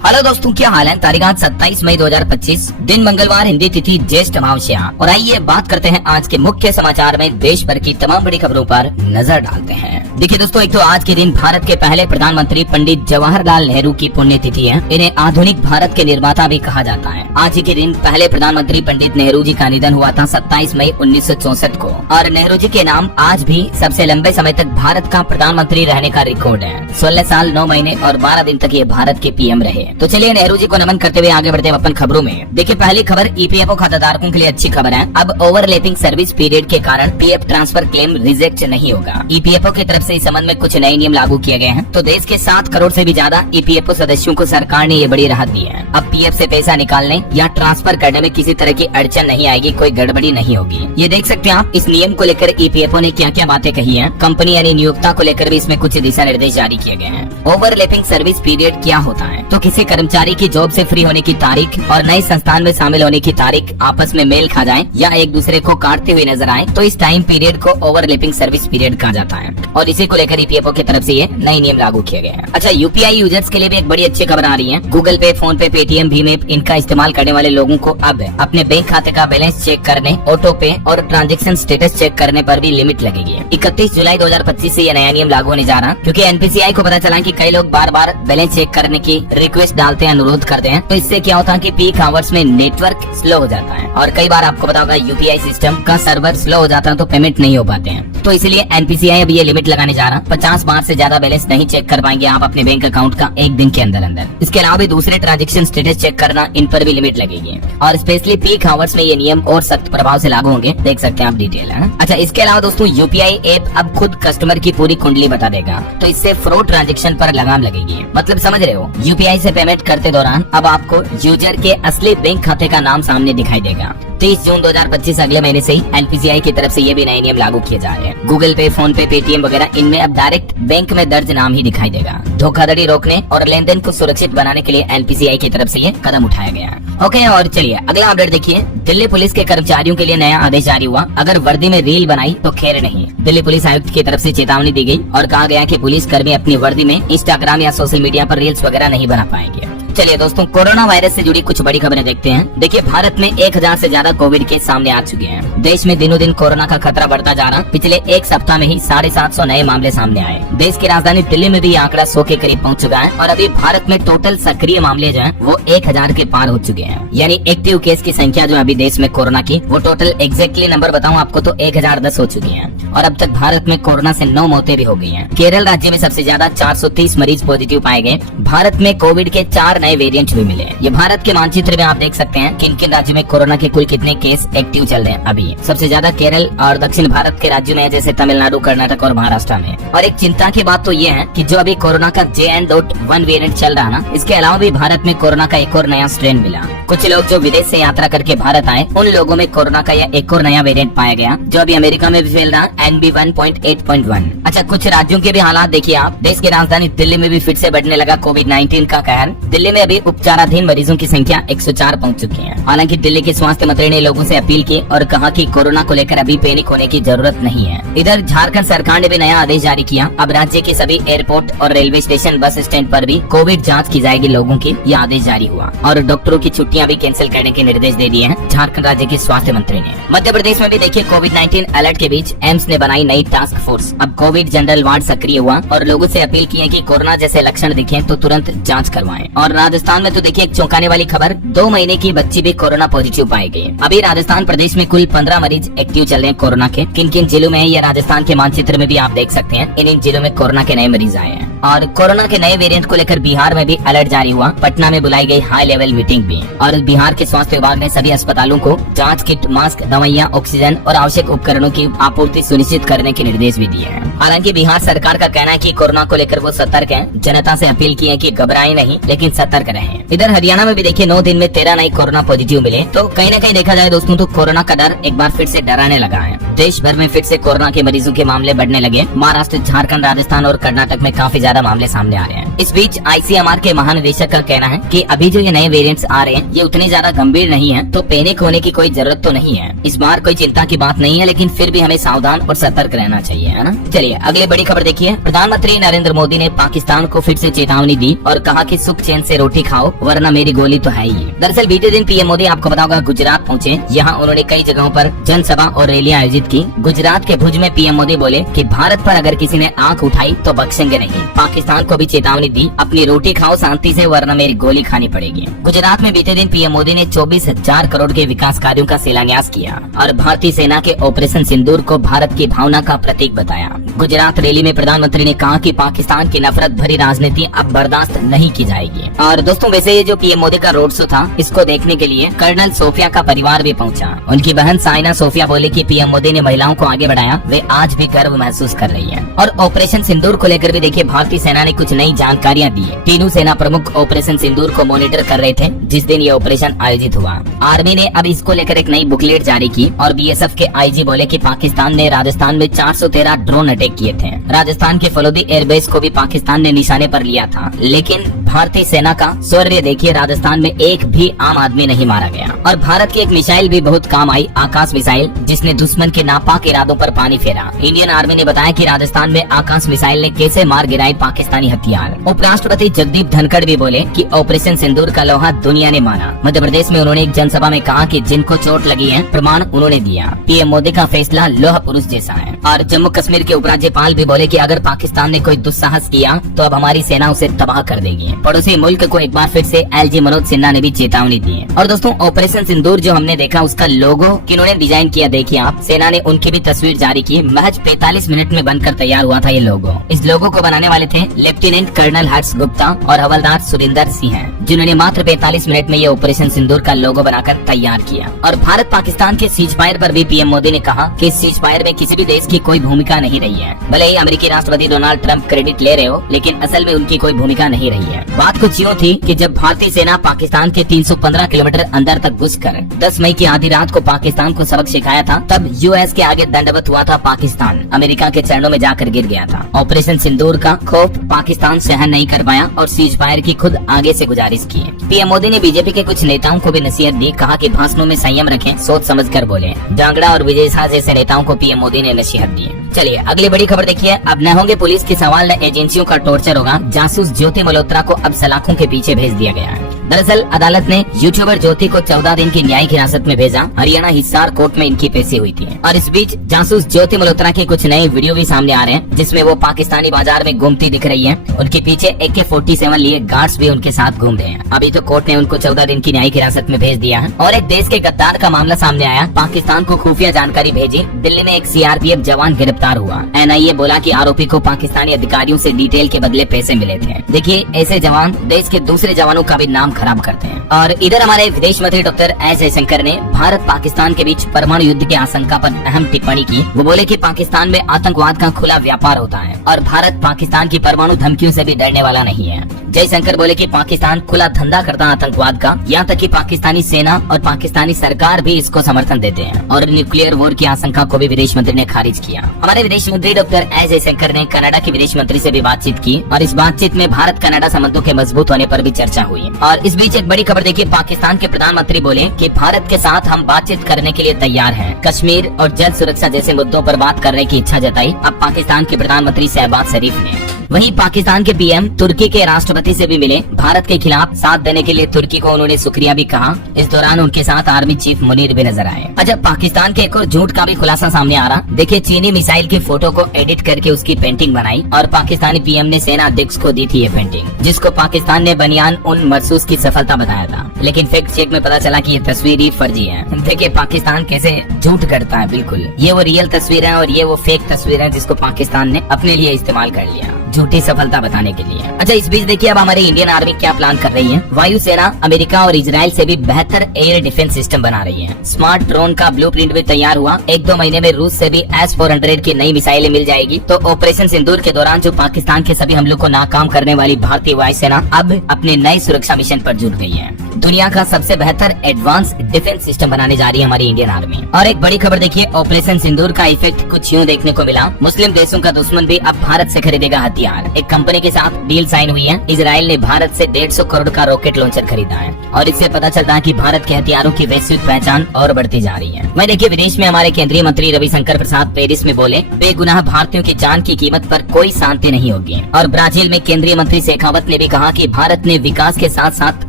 Hello दोस्तों, क्या हाल है। तारीख आज 27 मई 2025, दिन मंगलवार, हिंदी तिथि ज्येष्ठ अमावस्या। और आइए बात करते हैं आज के मुख्य समाचार में देश भर की तमाम बड़ी खबरों पर नजर डालते हैं। देखिए दोस्तों, एक तो आज के दिन भारत के पहले प्रधानमंत्री पंडित जवाहरलाल नेहरू की पुण्यतिथि है। इन्हें आधुनिक भारत के निर्माता भी कहा जाता है। आज ही के दिन पहले प्रधानमंत्री पंडित नेहरू जी का निधन हुआ था 27 मई 1964 को। और नेहरू जी के नाम आज भी सबसे लंबे समय तक भारत का प्रधानमंत्री रहने का रिकॉर्ड है। 16 साल 9 महीने और 12 दिन तक ये भारत के पीएम रहे। तो चलिए नेहरू जी को नमन करते हुए आगे बढ़ते हैं अपन खबरों में। देखिए, पहली खबर ईपीएफओ खाताधारकों के लिए अच्छी खबर है। अब ओवरलैपिंग सर्विस पीरियड के कारण पीएफ ट्रांसफर क्लेम रिजेक्ट नहीं होगा। ईपीएफओ की तरफ से इस संबंध में कुछ नए नियम लागू किए गए हैं। तो देश के 7 करोड़ से भी ज्यादा ईपीएफओ सदस्यों को सरकार ने ये बड़ी राहत दी है। अब पीएफ से पैसा निकालने या ट्रांसफर करने में किसी तरह की अड़चन नहीं आएगी, कोई गड़बड़ी नहीं होगी। ये देख सकते हैं आप, इस नियम को लेकर ईपीएफओ ने क्या क्या बातें कही है। कंपनी यानी नियोक्ता को लेकर भी इसमें कुछ दिशा निर्देश जारी किए गए हैं। ओवरलैपिंग सर्विस पीरियड क्या होता है? तो किसी कर्मचारी की जॉब से फ्री होने की तारीख और नए संस्थान में शामिल होने की तारीख आपस में मेल खा जाए या एक दूसरे को काटते हुए नजर आए तो इस टाइम पीरियड को ओवरलैपिंग सर्विस पीरियड कहा जाता है। और इसी को लेकर ईपीएफओ की तरफ से ये नए नियम लागू किए गए हैं। अच्छा, यूपीआई यूजर्स के लिए भी एक बड़ी अच्छी खबर आ रही है। गूगल पे, फोन पे, पेटीएम, भीम ऐप, इनका इस्तेमाल करने वाले लोगों को अब अपने बैंक खाते का बैलेंस चेक करने, ऑटो पे और ट्रांजैक्शन स्टेटस चेक करने पर भी लिमिट लगेगी। 31 जुलाई 2025 से ये नया नियम लागू होने जा रहा है, क्योंकि एनपीसीआई को पता चला कि कई लोग बार बार बैलेंस चेक करने की रिक्वेस्ट डालते हैं, अनुरोध करते हैं। तो इससे क्या होता है कि पीक आवर्स में नेटवर्क स्लो हो जाता है और कई बार आपको पता होगा यूपीआई सिस्टम का सर्वर स्लो हो जाता है तो पेमेंट नहीं हो पाते हैं। तो इसलिए एनपीसीआई अब ये लिमिट लगाने जा रहा है। 50 बार से ज्यादा बैलेंस नहीं चेक कर पाएंगे आप अपने बैंक अकाउंट का एक दिन के अंदर अंदर। इसके अलावा भी दूसरे ट्रांजैक्शन स्टेटस चेक करना, इन पर भी लिमिट लगेगी। और स्पेशली पीक आवर्स में ये नियम और सख्त प्रभाव से लागू होंगे, देख सकते हैं आप डिटेल है। अच्छा, इसके अलावा दोस्तों यूपीआई ऐप अब खुद कस्टमर की पूरी कुंडली बता देगा, तो इससे फ्रॉड ट्रांजैक्शन पर लगाम लगेगी। मतलब समझ रहे हो, यूपीआई से पेमेंट करते दौरान अब आपको यूजर के असली बैंक खाते का नाम सामने दिखाई देगा। 30 जून 2025 अगले महीने से ही एनपीसीआई की तरफ से ये भी नए नियम लागू किए जा रहे हैं। गूगल पे, फोन पे, पेटीएम वगैरह इनमें अब डायरेक्ट बैंक में दर्ज नाम ही दिखाई देगा। धोखाधड़ी रोकने और लेन देन को सुरक्षित बनाने के लिए एनपीसीआई की तरफ से ये कदम उठाया गया है। ओके, और चलिए अगला अपडेट देखिए। दिल्ली पुलिस के कर्मचारियों के लिए नया आदेश जारी हुआ। अगर वर्दी में रील बनाई तो खैर नहीं। दिल्ली पुलिस आयुक्त की तरफ से चेतावनी दी गई और कहा गया कि पुलिस कर्मी अपनी वर्दी में इंस्टाग्राम या सोशल मीडिया पर रील्स वगैरह नहीं बना पाएंगे। चलिए दोस्तों, कोरोना वायरस से जुड़ी कुछ बड़ी खबरें देखते हैं। देखिए, भारत में 1000 से ज्यादा कोविड केस सामने आ चुके हैं। देश में दिनों दिन कोरोना का खतरा बढ़ता जा रहा। पिछले एक सप्ताह में ही 750 नए मामले सामने आए। देश की राजधानी दिल्ली में भी आंकड़ा 100 के करीब पहुंच चुका है। और अभी भारत में टोटल सक्रिय मामले जो है वो 1000 के पार हो चुके हैं। यानी एक्टिव केस की संख्या जो अभी देश में कोरोना की, वो टोटल एग्जैक्टली नंबर बताऊं आपको तो 1010 हो चुकी है। और अब तक भारत में कोरोना से 9 मौतें भी हो गई हैं। केरल राज्य में सबसे ज्यादा 430 मरीज पॉजिटिव पाए गए। भारत में कोविड के 4 नए वेरिएंट भी मिले। ये भारत के मानचित्र में आप देख सकते हैं किन किन राज्यों में कोरोना के कुल कितने केस एक्टिव चल रहे हैं। अभी सबसे ज्यादा केरल और दक्षिण भारत के राज्यों में है, जैसे तमिलनाडु, कर्नाटक और महाराष्ट्र में। और एक चिंता की बात तो ये है कि जो अभी कोरोना का JN.1 वेरिएंट चल रहा ना, इसके अलावा भी भारत में कोरोना का एक और नया स्ट्रेन मिला। कुछ लोग जो विदेश से यात्रा करके भारत आए, उन लोगों में कोरोना का यह एक और नया वेरिएंट पाया गया, जो अभी अमेरिका में भी फैल रहा, NB1.8.1। अच्छा, कुछ राज्यों के भी हालात देखिए आप। देश की राजधानी दिल्ली में भी फिर से बढ़ने लगा कोविड-19 का कहर। दिल्ली में अभी उपचाराधीन मरीजों की संख्या 104 पहुंच चुकी है। हालांकि दिल्ली के स्वास्थ्य मंत्री ने लोगों से अपील की और कहा कि कोरोना को लेकर अभी पैनिक होने की जरूरत नहीं है। इधर झारखंड सरकार ने भी नया आदेश जारी किया। अब राज्य के सभी एयरपोर्ट और रेलवे स्टेशन, बस स्टैंड पर भी कोविड जांच की जाएगी लोगों की। यह आदेश जारी हुआ। और डॉक्टरों की छुट्टियां भी कैंसिल करने के निर्देश दे दिए हैं झारखंड राज्य के स्वास्थ्य मंत्री ने। मध्य प्रदेश में भी देखिए, कोविड-19 अलर्ट के बीच एम्स ने बनाई नई टास्क फोर्स। अब कोविड जनरल वार्ड सक्रिय हुआ और लोगों से अपील की है कि कोरोना जैसे लक्षण दिखे तो तुरंत जांच करवाएं। और राजस्थान में तो देखिए एक चौंकाने वाली खबर, 2 महीने की बच्ची भी कोरोना पॉजिटिव पाई गई। अभी राजस्थान प्रदेश में कुल 15 मरीज एक्टिव चल रहे हैं कोरोना के। किन किन जिलों में है ये राजस्थान के मानचित्र में भी आप देख सकते हैं। इन जिलों में कोरोना के नए मरीज आए हैं। और कोरोना के नए वेरिएंट को लेकर बिहार में भी अलर्ट जारी हुआ। पटना में बुलाई गई हाई लेवल मीटिंग भी। और बिहार के स्वास्थ्य विभाग ने सभी अस्पतालों को जांच किट, मास्क, दवाइयां, ऑक्सीजन और आवश्यक उपकरणों की आपूर्ति सुनिश्चित करने के निर्देश भी दिए हैं। हालांकि बिहार सरकार का कहना है कि कोरोना को लेकर वो सतर्क है। जनता से अपील की है कि घबराएं नहीं, लेकिन सतर्क रहें। इधर हरियाणा में भी देखिए 9 दिन में 13 नए कोरोना पॉजिटिव मिले। तो कहीं न कहीं देखा जाए दोस्तों, तो कोरोना का डर एक बार फिर से डराने लगा है। देश भर में फिर से कोरोना के मरीजों के मामले बढ़ने लगे। महाराष्ट्र, झारखंड, राजस्थान और कर्नाटक में काफी ज्यादा मामले सामने आ रहे हैं। इस बीच आईसीएमआर के महानिदेशक का कहना है कि अभी जो ये नए वेरिएंट्स आ रहे हैं, ये उतने ज्यादा गंभीर नहीं है, तो पैनिक होने की कोई जरूरत तो नहीं है। इस बार कोई चिंता की बात नहीं है, लेकिन फिर भी हमें सावधान और सतर्क रहना चाहिए, है ना। चलिए अगली बड़ी खबर देखिए। प्रधानमंत्री नरेंद्र मोदी ने पाकिस्तान को फिर से चेतावनी दी और कहा कि सुख चैन से रोटी खाओ वरना मेरी गोली तो है ही। दरअसल बीते दिन पीएम मोदी आपको पता होगा गुजरात पहुंचे। यहाँ उन्होंने कई जगहों पर जनसभा और रैलियां आयोजित की। गुजरात के भुज में पीएम मोदी बोले कि भारत पर अगर किसी ने आंख उठाई तो बख्शेंगे नहीं। पाकिस्तान को भी चेतावनी दी, अपनी रोटी खाओ शांति से वरना मेरी गोली खानी पड़ेगी। गुजरात में बीते दिन पीएम मोदी ने 24,000 करोड़ के विकास कार्यों का शिलान्यास किया और भारतीय सेना के ऑपरेशन सिंदूर को भारत की भावना का प्रतीक बताया। गुजरात रैली में प्रधानमंत्री ने कहा कि पाकिस्तान की नफरत भरी राजनीति अब बर्दाश्त नहीं की जाएगी। और दोस्तों वैसे ये जो पीएम मोदी का रोड शो था, इसको देखने के लिए कर्नल सोफिया का परिवार भी पहुंचा। उनकी बहन साइना सोफिया बोली कि पीएम मोदी ने महिलाओं को आगे बढ़ाया, वे आज भी गर्व महसूस कर रही है। और ऑपरेशन सिंदूर को लेकर भी देखिए भारतीय सेना ने कुछ नई जानकारियां दी। तीनों सेना प्रमुख ऑपरेशन सिंदूर को मॉनिटर कर रहे थे जिस दिन ये ऑपरेशन आयोजित हुआ। आर्मी ने अब इसको लेकर एक नई बुकलेट जारी की और बीएसएफ के आईजी बोले कि पाकिस्तान ने राजस्थान में 413 ड्रोन अटैक किए थे। राजस्थान के फलोदी एयरबेस को भी पाकिस्तान ने निशाने पर लिया था, लेकिन भारतीय सेना का शौर्य देखिए, राजस्थान में एक भी आम आदमी नहीं मारा गया। और भारत की एक मिसाइल भी बहुत काम आई, आकाश मिसाइल, जिसने दुश्मन के नापाक इरादों पर पानी फेरा। इंडियन आर्मी ने बताया कि राजस्थान में आकाश मिसाइल ने कैसे मार गिराई पाकिस्तानी हथियार। उपराष्ट्रपति जगदीप धनखड़ भी बोले कि ऑपरेशन सिंदूर का लोहा दुनिया ने माना। मध्य प्रदेश में उन्होंने एक जनसभा में कहा कि जिनको चोट लगी है प्रमाण उन्होंने दिया। पीएम मोदी का फैसला लोह पुरुष जैसा है। और जम्मू कश्मीर के उपराज्यपाल भी बोले कि अगर पाकिस्तान ने कोई दुस्साहस किया तो अब हमारी सेना उसे तबाह कर देगी। पड़ोसी मुल्क को एक बार फिर से एलजी मनोज सिन्हा ने भी चेतावनी दी है। और दोस्तों ऑपरेशन सिंदूर जो हमने देखा, उसका लोगो किन्होंने डिजाइन किया देखिए आप। सेना ने उनकी भी तस्वीर जारी की। महज 45 मिनट में बनकर तैयार हुआ था ये लोगो। इस लोगो को बनाने वाले थे लेफ्टिनेंट कर्नल हर्ष गुप्ता और हवलदार सुरिंदर सिंह, जिन्होंने मात्र 45 मिनट में ये ऑपरेशन सिंदूर का लोगो बनाकर तैयार किया। और भारत पाकिस्तान के सीज फायर पर भी पीएम मोदी ने कहा कि सीज फायर में किसी भी देश की कोई भूमिका नहीं रही है। भले ही अमेरिकी राष्ट्रपति डोनाल्ड ट्रंप क्रेडिट ले रहे हो, लेकिन असल में उनकी कोई भूमिका नहीं रही है। बात कुछ यूँ थी कि जब भारतीय सेना पाकिस्तान के 315 किलोमीटर अंदर तक घुसकर 10 मई की आधी रात को पाकिस्तान को सबक सिखाया था, तब यूएस के आगे दंडवत हुआ था पाकिस्तान, अमेरिका के चरणों में जाकर गिर गया था। ऑपरेशन सिंदूर का खौफ पाकिस्तान सहन नहीं कर पाया और सीज फायर की खुद आगे से गुजारिश की। पीएम मोदी ने बीजेपी के कुछ नेताओं को भी नसीहत दी, कहा कि भाषणों में संयम रखें, सोच समझ कर बोले। जांगड़ा और विजय शाह जैसे नेताओं को पीएम मोदी ने नसीहत दी। चलिए अगली बड़ी खबर देखिए। अब न होंगे पुलिस के सवाल, न एजेंसियों का टॉर्चर होगा। जासूस ज्योति मल्होत्रा को अब सलाखों के पीछे भेज दिया गया है। दरअसल अदालत ने यूट्यूबर ज्योति को 14 दिन की न्यायिक हिरासत में भेजा। हरियाणा हिसार कोर्ट में इनकी पेशी हुई थी। और इस बीच जासूस ज्योति मल्होत्रा के कुछ नए वीडियो भी सामने आ रहे हैं, जिसमें वो पाकिस्तानी बाजार में घूमती दिख रही है। उनके पीछे AK-47 लिए गार्ड्स भी उनके साथ घूम रहे हैं। अभी तो कोर्ट ने उनको 14 दिन की न्यायिक हिरासत में भेज दिया है। और एक देश के गद्दार का मामला सामने आया। पाकिस्तान को खुफिया जानकारी भेजी, दिल्ली में एक CRPF जवान गिरफ्तार हुआ। NIA बोला कि आरोपी को पाकिस्तानी अधिकारियों से डिटेल के बदले पैसे मिले थे। देखिए ऐसे जवान देश के दूसरे जवानों का भी नाम खराब करते हैं। और इधर हमारे विदेश मंत्री डॉक्टर एस जयशंकर ने भारत पाकिस्तान के बीच परमाणु युद्ध की आशंका पर अहम टिप्पणी की। वो बोले कि पाकिस्तान में आतंकवाद का खुला व्यापार होता है और भारत पाकिस्तान की परमाणु धमकियों से भी डरने वाला नहीं है। जयशंकर बोले कि पाकिस्तान खुला धंधा करता आतंकवाद का, यहाँ तक कि पाकिस्तानी सेना और पाकिस्तानी सरकार भी इसको समर्थन देते हैं। और न्यूक्लियर वॉर की आशंका को भी विदेश मंत्री ने खारिज किया। हमारे विदेश मंत्री डॉक्टर एस जयशंकर ने कनाडा के विदेश मंत्री से भी बातचीत की और इस बातचीत में भारत कनाडा संबंधों के मजबूत होने पर भी चर्चा हुई। और इस बीच एक बड़ी खबर देखिए। पाकिस्तान के प्रधानमंत्री बोले कि भारत के साथ हम बातचीत करने के लिए तैयार हैं। कश्मीर और जल सुरक्षा जैसे मुद्दों पर बात करने की इच्छा जताई अब पाकिस्तान के प्रधानमंत्री शहबाज शरीफ ने। वहीं पाकिस्तान के पीएम तुर्की के राष्ट्रपति से भी मिले। भारत के खिलाफ साथ देने के लिए तुर्की को उन्होंने शुक्रिया भी कहा। इस दौरान उनके साथ आर्मी चीफ मुनीर भी नजर आए। अच्छा, पाकिस्तान के एक और झूठ का भी खुलासा सामने आ रहा। देखिए चीनी मिसाइल की फोटो को एडिट करके उसकी पेंटिंग बनाई और पाकिस्तानी पीएम ने सेना अध्यक्ष को दी थी ये पेंटिंग, जिसको पाकिस्तान ने बनियान उन महसूस की सफलता बताया था। लेकिन फैक्ट चेक में पता चला कि ये तस्वीर ही फर्जी है। देखिए पाकिस्तान कैसे झूठ करता है। बिल्कुल ये वो रियल तस्वीर है और ये वो फेक तस्वीर है जिसको पाकिस्तान ने अपने लिए इस्तेमाल कर लिया झूठी सफलता बताने के लिए। अच्छा, इस बीच देखिए अब हमारी इंडियन आर्मी क्या प्लान कर रही है। वायुसेना अमेरिका और इजराइल से भी बेहतर एयर डिफेंस सिस्टम बना रही है। स्मार्ट ड्रोन का ब्लूप्रिंट भी तैयार हुआ। 1-2 महीने में रूस से भी S-400 की नई मिसाइलें मिल जाएगी। तो ऑपरेशन सिंदूर के दौरान जो पाकिस्तान के सभी हमलों को नाकाम करने वाली भारतीय वायुसेना अब अपने नए सुरक्षा मिशन पर जुट गई है। दुनिया का सबसे बेहतर एडवांस डिफेंस सिस्टम बनाने जा रही है हमारी इंडियन आर्मी। और एक बड़ी खबर देखिए, ऑपरेशन सिंदूर का इफेक्ट कुछ यूँ देखने को मिला। मुस्लिम देशों का दुश्मन भी अब भारत से खरीदेगा हथियार। एक कंपनी के साथ डील साइन हुई है। इजराइल ने भारत से 150 करोड़ का रॉकेट लॉन्चर खरीदा है और इससे पता चलता है कि भारत के हथियारों की वैश्विक पहचान और बढ़ती जा रही है। वहीं देखिए, विदेश में हमारे केंद्रीय मंत्री रविशंकर प्रसाद पेरिस में बोले, बेगुनाह भारतीयों की जान की कीमत पर कोई शांति नहीं होगी। और ब्राजील में केंद्रीय मंत्री शेखावत ने भी कहा कि भारत ने विकास के साथ साथ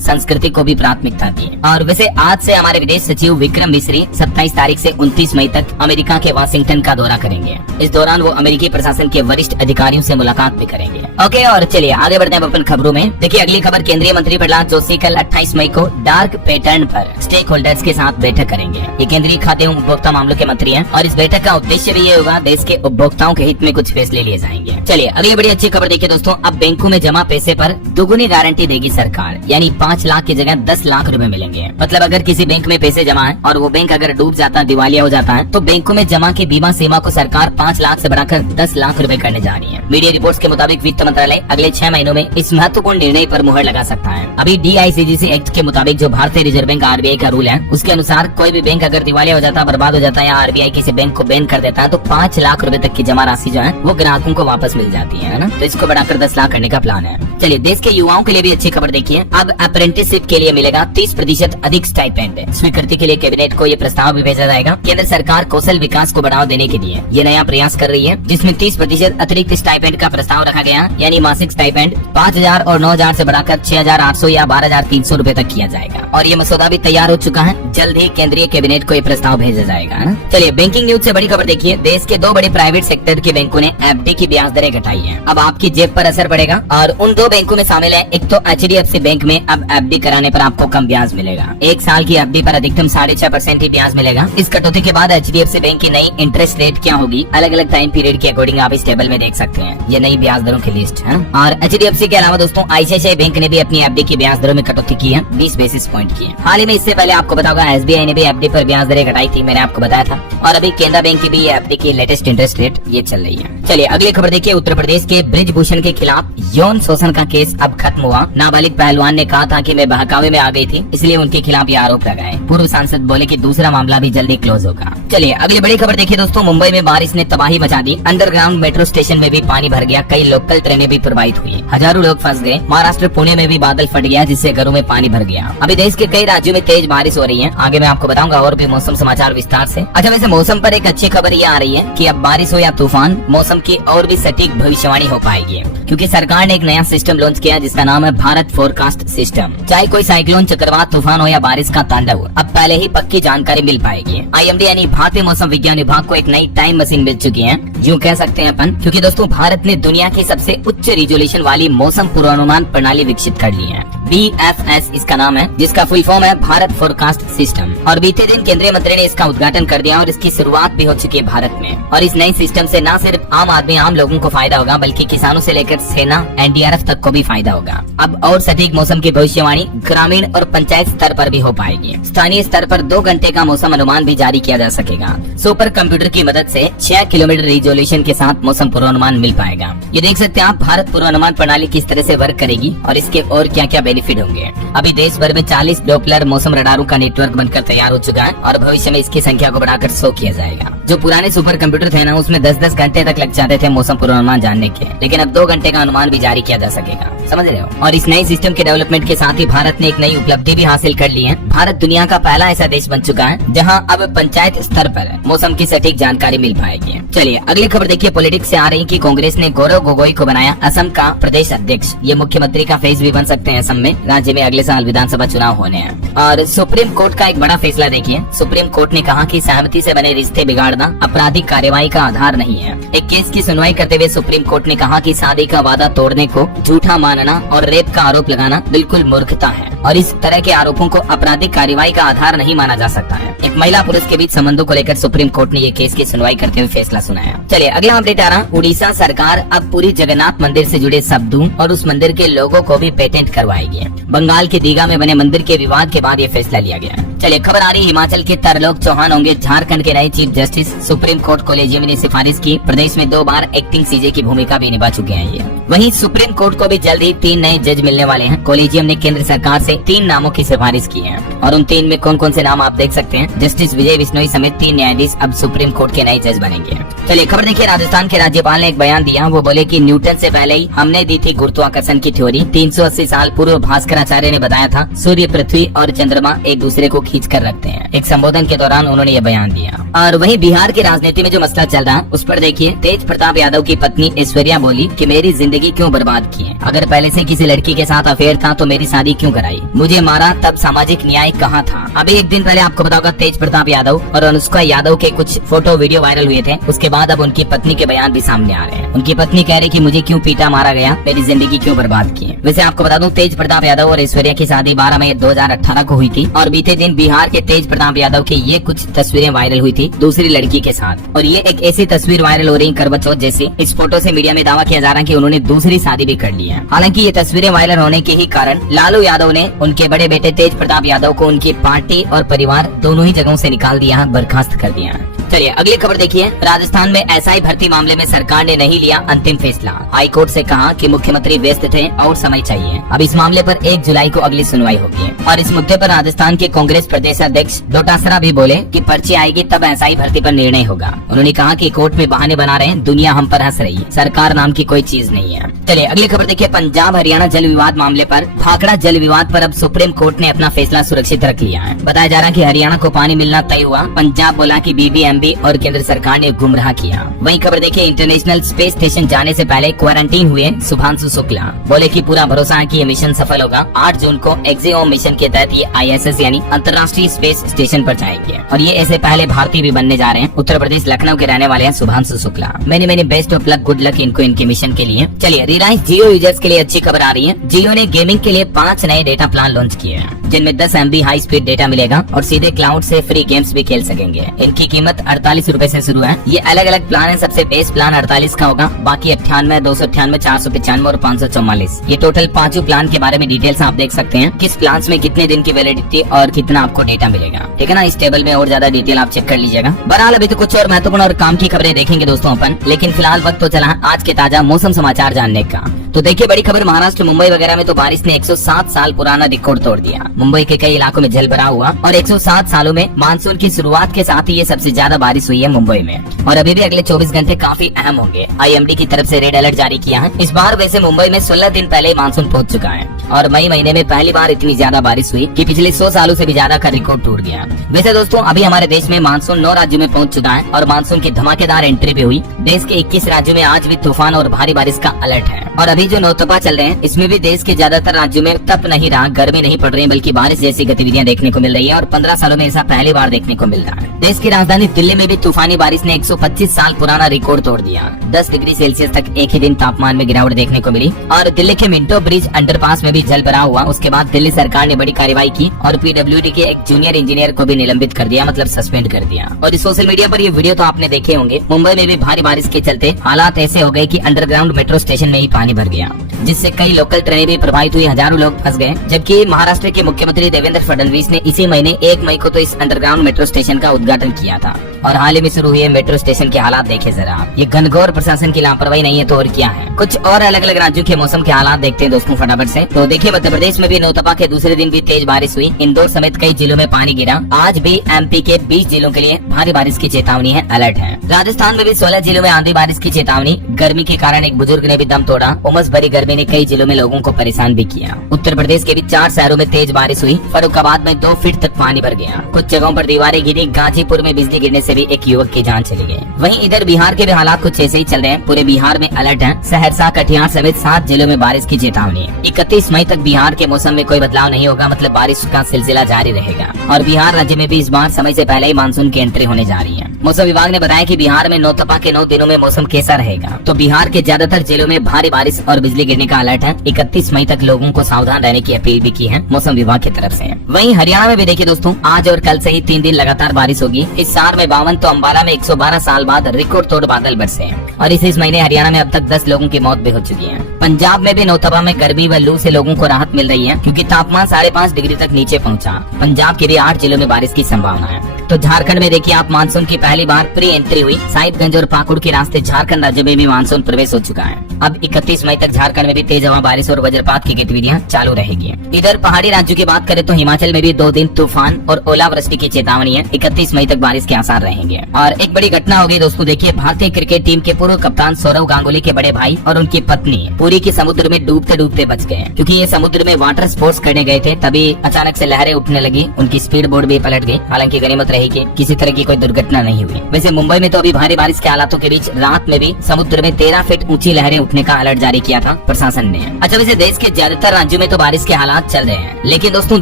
संस्कृति को भी प्राथमिकता दी। और वैसे आज से हमारे विदेश सचिव विक्रम मिश्री 27 तारीख से 29 मई तक अमेरिका के वाशिंगटन का दौरा करेंगे। इस दौरान वो अमेरिकी प्रशासन के वरिष्ठ अधिकारियों से मुलाकात भी करेंगे। ओके, और चलिए आगे बढ़ते हैं अपन खबरों में। देखिए अगली खबर, केंद्रीय मंत्री प्रहलाद जोशी कल 28 मई को डार्क पैटर्न पर स्टेक होल्डर्स के साथ बैठक करेंगे। ये केंद्रीय खाद्य एवं उपभोक्ता मामलों के मंत्री हैं और इस बैठक का उद्देश्य भी ये होगा, देश के उपभोक्ताओं के हित में कुछ फैसले लिए जाएंगे। चलिए अगली बड़ी अच्छी खबर देखिए दोस्तों, अब बैंकों में जमा पैसे पर दुगुनी गारंटी देगी सरकार, यानी 5 लाख की जगह 10 लाख रुपए मिलेंगे। मतलब अगर किसी बैंक में पैसे जमा है और वो बैंक अगर डूब जाता है, दिवालिया हो जाता है, तो बैंकों में जमा की बीमा सीमा को सरकार 5 लाख से बढ़ाकर 10 लाख रुपए करने जा रही है। मीडिया रिपोर्ट्स के मुताबिक वित्त मंत्रालय अगले 6 महीनों में इस महत्वपूर्ण निर्णय पर मुहर लगा सकता है। अभी DICGC एक्ट के मुताबिक जो भारतीय रिजर्व बैंक RBI का रूल है, उसके अनुसार कोई भी बैंक अगर दिवालिया हो जाता है, बर्बाद हो जाता है या RBI किसी बैंक को बैन कर देता है, तो 5 लाख रुपए तक की जमा राशि जो है वो ग्राहकों को वापस मिल जाती है ना। तो इसको बढ़ाकर 10 लाख करने का प्लान है। चलिए देश के युवाओं के लिए भी अच्छी खबर देखिए, अब अप्रेंटिसशिप के लिए मिलेगा 30% अधिक स्टाइपेंड। स्वीकृति के लिए कैबिनेट को ये प्रस्ताव भी भेजा जाएगा। केंद्र सरकार कौशल विकास को बढ़ावा देने के लिए ये नया प्रयास कर रही है, जिसमें 30% अतिरिक्त स्टाइपेंड का प्रस्ताव रखा गया, यानी मासिक स्टाइपेंड 5,000 और 9,000 से बढ़ाकर 6,800 या 12,300 रूपए तक किया जाएगा। और ये मसौदा भी तैयार हो चुका है, जल्द ही केंद्रीय कैबिनेट को ये प्रस्ताव भेजा जाएगा। चलिए बैंकिंग न्यूज से बड़ी खबर देखिए, देश के 2 बड़े प्राइवेट सेक्टर के बैंकों ने FD की ब्याज दरें घटाई है। अब आपकी जेब पर असर पड़ेगा और उन 2 बैंकों में शामिल है, एक तो HDFC बैंक में अब FD कराने पर आपको कम ब्याज मिलेगा। 1 साल की FD पर अधिकतम 6.5% ही ब्याज मिलेगा। इस कटौती के बाद HDFC बैंक की नई इंटरेस्ट रेट क्या होगी, अलग अलग टाइम पीरियड के अकॉर्डिंग आप इस टेबल में देख सकते हैं। ये नई ब्याज दरों की लिस्ट है। और HDFC के अलावा दोस्तों ICICI बैंक ने भी अपनी FD की ब्याज दरों में कटौती की है, 20 बेसिस पॉइंट की है। हाल ही में इससे पहले आपको बताया होगा SBI ने भी FD पर ब्याज दरें घटाई थी, मैंने आपको बताया था। और अभी केनरा बैंक की भी ये FD की लेटेस्ट इंटरेस्ट रेट ये चल रही है। चलिए अगली खबर देखिए, उत्तर प्रदेश के ब्रिजभूषण के खिलाफ यौन शोषण का केस अब खत्म हुआ। नाबालिग पहलवान ने कहा था कि मैं बहकावे में आ गई थी, इसलिए उनके खिलाफ ये आरोप लगाए। पूर्व सांसद बोले कि दूसरा मामला भी जल्दी क्लोज होगा। चलिए अगली बड़ी खबर देखिए दोस्तों, मुंबई में बारिश ने तबाही मचा दी। अंडरग्राउंड मेट्रो स्टेशन में भी पानी भर गया, कई लोकल ट्रेनें भी प्रभावित हुई, हजारों लोग फंस गए। महाराष्ट्र पुणे में भी बादल फट गया, जिससे घरों में पानी भर गया। अभी देश के कई राज्यों में तेज बारिश हो रही है, आगे मैं आपको बताऊंगा और भी मौसम समाचार विस्तार से। अच्छा वैसे मौसम पर एक अच्छी खबर ये आ रही है कि अब बारिश हो या तूफान, मौसम की और भी सटीक भविष्यवाणी हो पाएगी, क्योंकि सरकार ने एक नया सिस्टम लॉन्च किया जिसका नाम है भारत फोरकास्ट सिस्टम। चाहे कोई साइक्लोन, चक्रवात, तूफान हो या बारिश का तांडव, अब पहले ही पक्की जानकारी मिल पाएगी। IMD यानी भारतीय मौसम विज्ञान विभाग को एक नई टाइम मशीन मिल चुकी है, यूँ कह सकते हैं अपन, क्योंकि दोस्तों भारत ने दुनिया की सबसे उच्च रिजोल्यूशन वाली मौसम पूर्वानुमान प्रणाली विकसित कर ली है। BFS इसका नाम है, जिसका फुल फॉर्म है भारत फोरकास्ट सिस्टम। और बीते दिन केंद्रीय मंत्री ने इसका उद्घाटन कर दिया और इसकी शुरुआत भी हो चुकी है भारत में। और इस नई सिस्टम से न सिर्फ आम आदमी, आम लोगों को फायदा होगा, बल्कि किसानों से लेकर सेना, NDRF तक को भी फायदा होगा। अब और सटीक मौसम की भविष्यवाणी ग्रामीण और पंचायत स्तर पर भी हो पाएगी। स्थानीय स्तर पर 2 घंटे का मौसम अनुमान भी जारी किया जा सकेगा। सुपर कंप्यूटर की मदद से 6 किलोमीटर रिजोल्यूशन के साथ मौसम पूर्वानुमान मिल पाएगा। ये देख सकते हैं आप भारत पूर्वानुमान प्रणाली किस तरह से वर्क करेगी और इसके और क्या क्या बेनिफिट होंगे। अभी देश भर में 40 डॉपलर मौसम रडारों का नेटवर्क बनकर तैयार हो चुका है और भविष्य में इसकी संख्या को बढ़ाकर 100 किया जाएगा। जो पुराने सुपर कंप्यूटर थे ना, उसमें 10-10 घंटे तक लग जाते थे मौसम पूर्वानुमान जानने के, लेकिन अब 2 घंटे का अनुमान भी जारी किया जा सकेगा। समझ रहे हो। और इस नए सिस्टम के डेवलपमेंट के साथ ही भारत ने एक नई उपलब्धि भी हासिल कर ली है। भारत दुनिया का पहला ऐसा देश बन चुका है जहां अब पंचायत स्तर पर मौसम की सटीक जानकारी मिल पाएगी। चलिए अगली खबर देखिए, पॉलिटिक्स से आ रही कि कांग्रेस ने गौरव गोगोई को बनाया असम का प्रदेश अध्यक्ष। ये मुख्यमंत्री का फेस भी बन सकते हैं असम में। राज्य में अगले साल विधानसभा चुनाव होने हैं। और सुप्रीम कोर्ट का एक बड़ा फैसला देखिए, सुप्रीम कोर्ट ने कहा कि सहमति से बने रिश्ते बिगाड़ना आपराधिक कार्यवाही का आधार नहीं है। एक केस की सुनवाई करते हुए सुप्रीम कोर्ट ने कहा कि शादी का वादा तोड़ने को झूठा मानना और रेप का आरोप लगाना बिल्कुल मूर्खता है और इस तरह के आरोपों को आपराधिक कार्यवाही का आधार नहीं माना जा सकता है। एक महिला पुरुष के बीच संबंधों को लेकर सुप्रीम कोर्ट ने ये केस की सुनवाई करते हुए फैसला सुनाया। चलिए अगला अपडेट आ रहा, उड़ीसा सरकार अब पूरी जगन्नाथ मंदिर से जुड़े शब्दों और उस मंदिर के लोगों को भी पेटेंट करवाएगी। बंगाल के दीघा में बने मंदिर के विवाद के बाद ये फैसला लिया गया है। चलिए खबर आ रही, हिमाचल के तरलोक चौहान होंगे झारखंड के नए chief justice. Supreme court collegium ने सिफारिश की, प्रदेश में 2 बार एक्टिंग सीजे की भूमिका भी निभा चुके हैं ये। वहीं सुप्रीम कोर्ट को भी जल्द ही 3 नए जज मिलने वाले हैं। कोलेजियम ने केंद्र सरकार से 3 नामों की सिफारिश की है और उन 3 में कौन कौन से नाम आप देख सकते हैं। जस्टिस विजय बिश्नोई समेत 3 न्यायाधीश अब सुप्रीम कोर्ट के नए जज बनेंगे। चलिए खबर देखिए, राजस्थान के राज्यपाल ने एक बयान दिया। वो बोले कि न्यूटन से पहले ही हमने दी थी गुरुत्वाकर्षण की थ्योरी। 380 साल पूर्व भास्कराचार्य ने बताया था सूर्य, पृथ्वी और चंद्रमा एक दूसरे को खींच कर रखते हैं। एक संबोधन के दौरान उन्होंने ये बयान दिया। और वहीं बिहार की राजनीति में जो मसला चल रहा है उस पर देखिए, तेज प्रताप यादव की पत्नी ऐश्वर्या बोली कि मेरी जिंदगी क्यों बर्बाद की है, अगर पहले से किसी लड़की के साथ अफेयर था तो मेरी शादी क्यों कराई, मुझे मारा तब सामाजिक न्याय कहाँ था। अभी एक दिन पहले आपको पता होगा तेज प्रताप यादव और अनुष्का यादव के कुछ फोटो वीडियो वायरल हुए थे। उसके बाद अब उनकी पत्नी के बयान भी सामने आ रहे हैं। उनकी पत्नी कह रही कि मुझे क्यों पीटा मारा गया, मेरी जिंदगी क्यों बर्बाद की है। वैसे आपको बता दूं, तेज प्रताप यादव और ऐश्वर्या की शादी 12 मई 2018 को हुई थी और बीते दिन बिहार के तेज प्रताप यादव की ये कुछ तस्वीरें वायरल हुई थी दूसरी लड़की के साथ। और ये एक ऐसी तस्वीर वायरल हो रही करवा चौथ जैसी। इस फोटो से मीडिया में दावा किया जा रहा है कि उन्होंने दूसरी शादी भी कर ली है। हालांकि ये तस्वीरें वायरल होने के ही कारण लालू यादव ने उनके बड़े बेटे तेज प्रताप यादव को उनकी पार्टी और परिवार दोनों ही जगहों से निकाल दिया, बर्खास्त कर दिया। चलिए अगली खबर देखिए, राजस्थान में एसआई भर्ती मामले में सरकार ने नहीं लिया अंतिम फैसला। हाई कोर्ट से कहा कि मुख्यमंत्री व्यस्त थे और समय चाहिए। अब इस मामले पर 1 जुलाई को अगली सुनवाई होगी और इस मुद्दे पर राजस्थान के कांग्रेस प्रदेश अध्यक्ष डोटासरा भी बोले कि पर्ची आएगी तब एसआई भर्ती पर निर्णय होगा। उन्होंने कहा कि कोर्ट में बहाने बना रहे हैं, दुनिया हम पर हंस रही है, सरकार नाम की कोई चीज नहीं है। चलिए अगली खबर देखिए, पंजाब हरियाणा जल विवाद मामले पर भाखड़ा जल विवाद पर अब सुप्रीम कोर्ट ने अपना फैसला सुरक्षित रख लिया है। बताया जा रहा है कि हरियाणा को पानी मिलना तय हुआ। पंजाब बोला कि बीबीएमबी और केंद्र सरकार ने गुमराह किया। वहीं खबर देखिए, इंटरनेशनल स्पेस स्टेशन जाने से पहले क्वारंटीन हुए शुभांशु शुक्ला, बोले कि पूरा भरोसा है कि ये मिशन सफल होगा। 8 जून को एक्सियोम मिशन के तहत ये ISS यानी अंतर्राष्ट्रीय स्पेस स्टेशन पर जाएंगे और ये ऐसे पहले भारतीय भी बनने जा रहे हैं। उत्तर प्रदेश लखनऊ के रहने वाले हैं शुभांशु शुक्ला। मैंने best of luck, good luck इनको इनके मिशन के लिए। चलिए रिलायंस जियो यूजर्स के लिए अच्छी खबर आ रही है। जियो ने गेमिंग के लिए 5 नए डेटा प्लान लॉन्च किए हैं जिनमें 10 MB हाई स्पीड डेटा मिलेगा और सीधे क्लाउड से फ्री गेम्स भी खेल सकेंगे। इनकी कीमत 48 रूपए से शुरू है। ये अलग अलग प्लान है। सबसे बेस प्लान 48 का होगा, बाकी 98, 298, 495 और 544। ये टोटल 5 प्लान के बारे में डिटेल्स आप देख सकते हैं, किस प्लान में कितने दिन की वैलिडिटी और कितना आपको डेटा मिलेगा। ठीक है ना, इस टेबल में और ज्यादा डिटेल आप चेक कर लीजिएगा। बहरहाल अभी तो कुछ और महत्वपूर्ण और काम की खबरें देखेंगे दोस्तों अपन, लेकिन फिलहाल वक्त तो चला आज के ताजा मौसम समाचार जानने का। तो देखिए बड़ी खबर, महाराष्ट्र मुंबई वगैरह में तो बारिश ने 107 साल पुराना रिकॉर्ड तोड़ दिया। मुंबई के कई इलाकों में जलभराव हुआ और 107 सालों में मानसून की शुरुआत के साथ ही ये सबसे ज्यादा बारिश हुई है मुंबई में। और अभी भी अगले 24 घंटे काफी अहम होंगे। IMD की तरफ से रेड अलर्ट जारी किया है। इस बार वैसे मुंबई में 16 दिन पहले मानसून पहुंच चुका है और मई महीने में पहली बार इतनी ज्यादा बारिश हुई कि पिछले 100 सालों से भी ज्यादा का रिकॉर्ड टूट गया। वैसे दोस्तों अभी हमारे देश में मानसून 9 राज्यों में पहुंच चुका है और मानसून की धमाकेदार एंट्री भी हुई। देश के 21 राज्यों में आज भी तूफान और भारी बारिश का अलर्ट है। और अभी जो नौतपा चल रहे हैं इसमें भी देश के ज्यादातर राज्यों में तप नहीं रहा, गर्मी नहीं पड़ रही, बल्कि बारिश जैसी गतिविधियां देखने को मिल रही है और 15 सालों में ऐसा पहली बार देखने को मिल रहा है। देश की राजधानी दिल्ली में भी तूफानी बारिश ने 125 साल पुराना रिकॉर्ड तोड़ दिया। 10 डिग्री सेल्सियस तक एक ही दिन तापमान में गिरावट देखने को मिली और दिल्ली के मिंटो ब्रिज अंडरपास में भी जलभराव हुआ। उसके बाद दिल्ली सरकार ने बड़ी कार्रवाई की और PWD के एक जूनियर इंजीनियर को भी निलंबित कर दिया, मतलब सस्पेंड कर दिया। और सोशल मीडिया पर ये वीडियो तो आपने देखे होंगे। मुंबई में भी भारी बारिश के चलते हालात ऐसे हो गए कि अंडरग्राउंड मेट्रो स्टेशन में ही पानी भर गया, जिससे कई लोकल ट्रेनें भी प्रभावित हुई, हजारों लोग फंस गए। जबकि महाराष्ट्र के मुख्यमंत्री देवेंद्र फडणवीस ने इसी महीने 1 मई को तो इस अंडरग्राउंड मेट्रो स्टेशन का उद्घाटन किया था। और हाल ही में शुरू हुए मेट्रो स्टेशन के हालात देखे जरा, ये घनघोर प्रशासन की लापरवाही नहीं है तो और क्या है। कुछ और अलग अलग राज्यों के मौसम के हालात देखते हैं दोस्तों फटाफट से। तो देखिए मध्य प्रदेश में भी नौतपा के दूसरे दिन भी तेज बारिश हुई। इंदौर समेत कई जिलों में पानी गिरा। आज भी MP के 20 जिलों के लिए भारी बारिश की चेतावनी है, अलर्ट है। राजस्थान में भी 16 जिलों में आंधी बारिश की चेतावनी। गर्मी के कारण एक बुजुर्ग ने भी दम तोड़ा। उमस भरी गर्मी ने कई जिलों में लोगों को परेशान भी किया। उत्तर प्रदेश के भी 4 शहरों में तेज बारिश हुई। फर्रुखाबाद में 2 फीट तक पानी भर गया। कुछ जगहों पर दीवारें गिरी। गाजीपुर में बिजली गिरने से भी एक युवक की जान चली गई। वहीं इधर बिहार के भी हालात कुछ ऐसे ही चल रहे हैं। पूरे बिहार में अलर्ट है। सहरसा, कटिहार समेत 7 जिलों में बारिश की चेतावनी है। 31 मई तक बिहार के मौसम में कोई बदलाव नहीं होगा, मतलब बारिश का सिलसिला जारी रहेगा। और बिहार राज्य में भी इस बार समय से पहले ही मानसून की एंट्री होने जा रही है। मौसम विभाग ने बताया कि बिहार में नौतपा के 9 दिनों में मौसम कैसा रहेगा। तो बिहार के ज्यादातर जिलों में भारी बारिश और बिजली गिरने का अलर्ट है। 31 मई तक लोगों को सावधान रहने की अपील भी की है मौसम विभाग की तरफ से। वहीं हरियाणा में भी देखिए दोस्तों, आज और कल से ही 3 दिन लगातार बारिश होगी। हिसार में 52 तो अम्बाला में 112 साल बाद रिकॉर्ड तोड़ बादल बरसे और इस महीने हरियाणा में अब तक 10 लोगों की मौत भी हो चुकी है। पंजाब में भी नौतपा में गर्मी व लू से लोगों को राहत मिल रही है, क्योंकि तापमान 5.5 डिग्री तक नीचे पहुंचा। पंजाब के भी 8 जिलों में बारिश की संभावना है। तो झारखंड में देखिए आप, मानसून की पहली बार प्री एंट्री हुई। साहिबगंज और पाकुड़ के रास्ते झारखंड राज्य में भी मानसून प्रवेश हो चुका है। अब 31 मई तक झारखंड में भी तेज हवा, बारिश और वज्रपात की गतिविधियां चालू रहेगी। इधर पहाड़ी राज्यों की बात करें तो हिमाचल में भी 2 दिन तूफान और ओलावृष्टि की चेतावनी है। 31 मई तक बारिश के आसार रहेंगे। और एक बड़ी घटना हो गई दोस्तों, देखिए भारतीय क्रिकेट टीम के पूर्व कप्तान सौरव गांगुली के बड़े भाई और उनकी पत्नी पुरी के समुद्र में डूबते डूबते बच गए, क्योंकि ये समुद्र में वाटर स्पोर्ट्स करने गए थे। तभी अचानक से लहरें उठने लगी, उनकी स्पीड बोर्ड भी पलट गई। हालांकि गनीमत रही कि किसी तरह की कोई दुर्घटना नहीं हुई। वैसे मुंबई में तो अभी भारी बारिश के हालातों के बीच रात में भी समुद्र में 13 फीट ऊंची लहरें उठने का अलर्ट जारी किया था प्रशासन ने। अच्छा, वैसे देश के ज्यादातर राज्यों में तो बारिश के हालात चल रहे हैं, लेकिन दोस्तों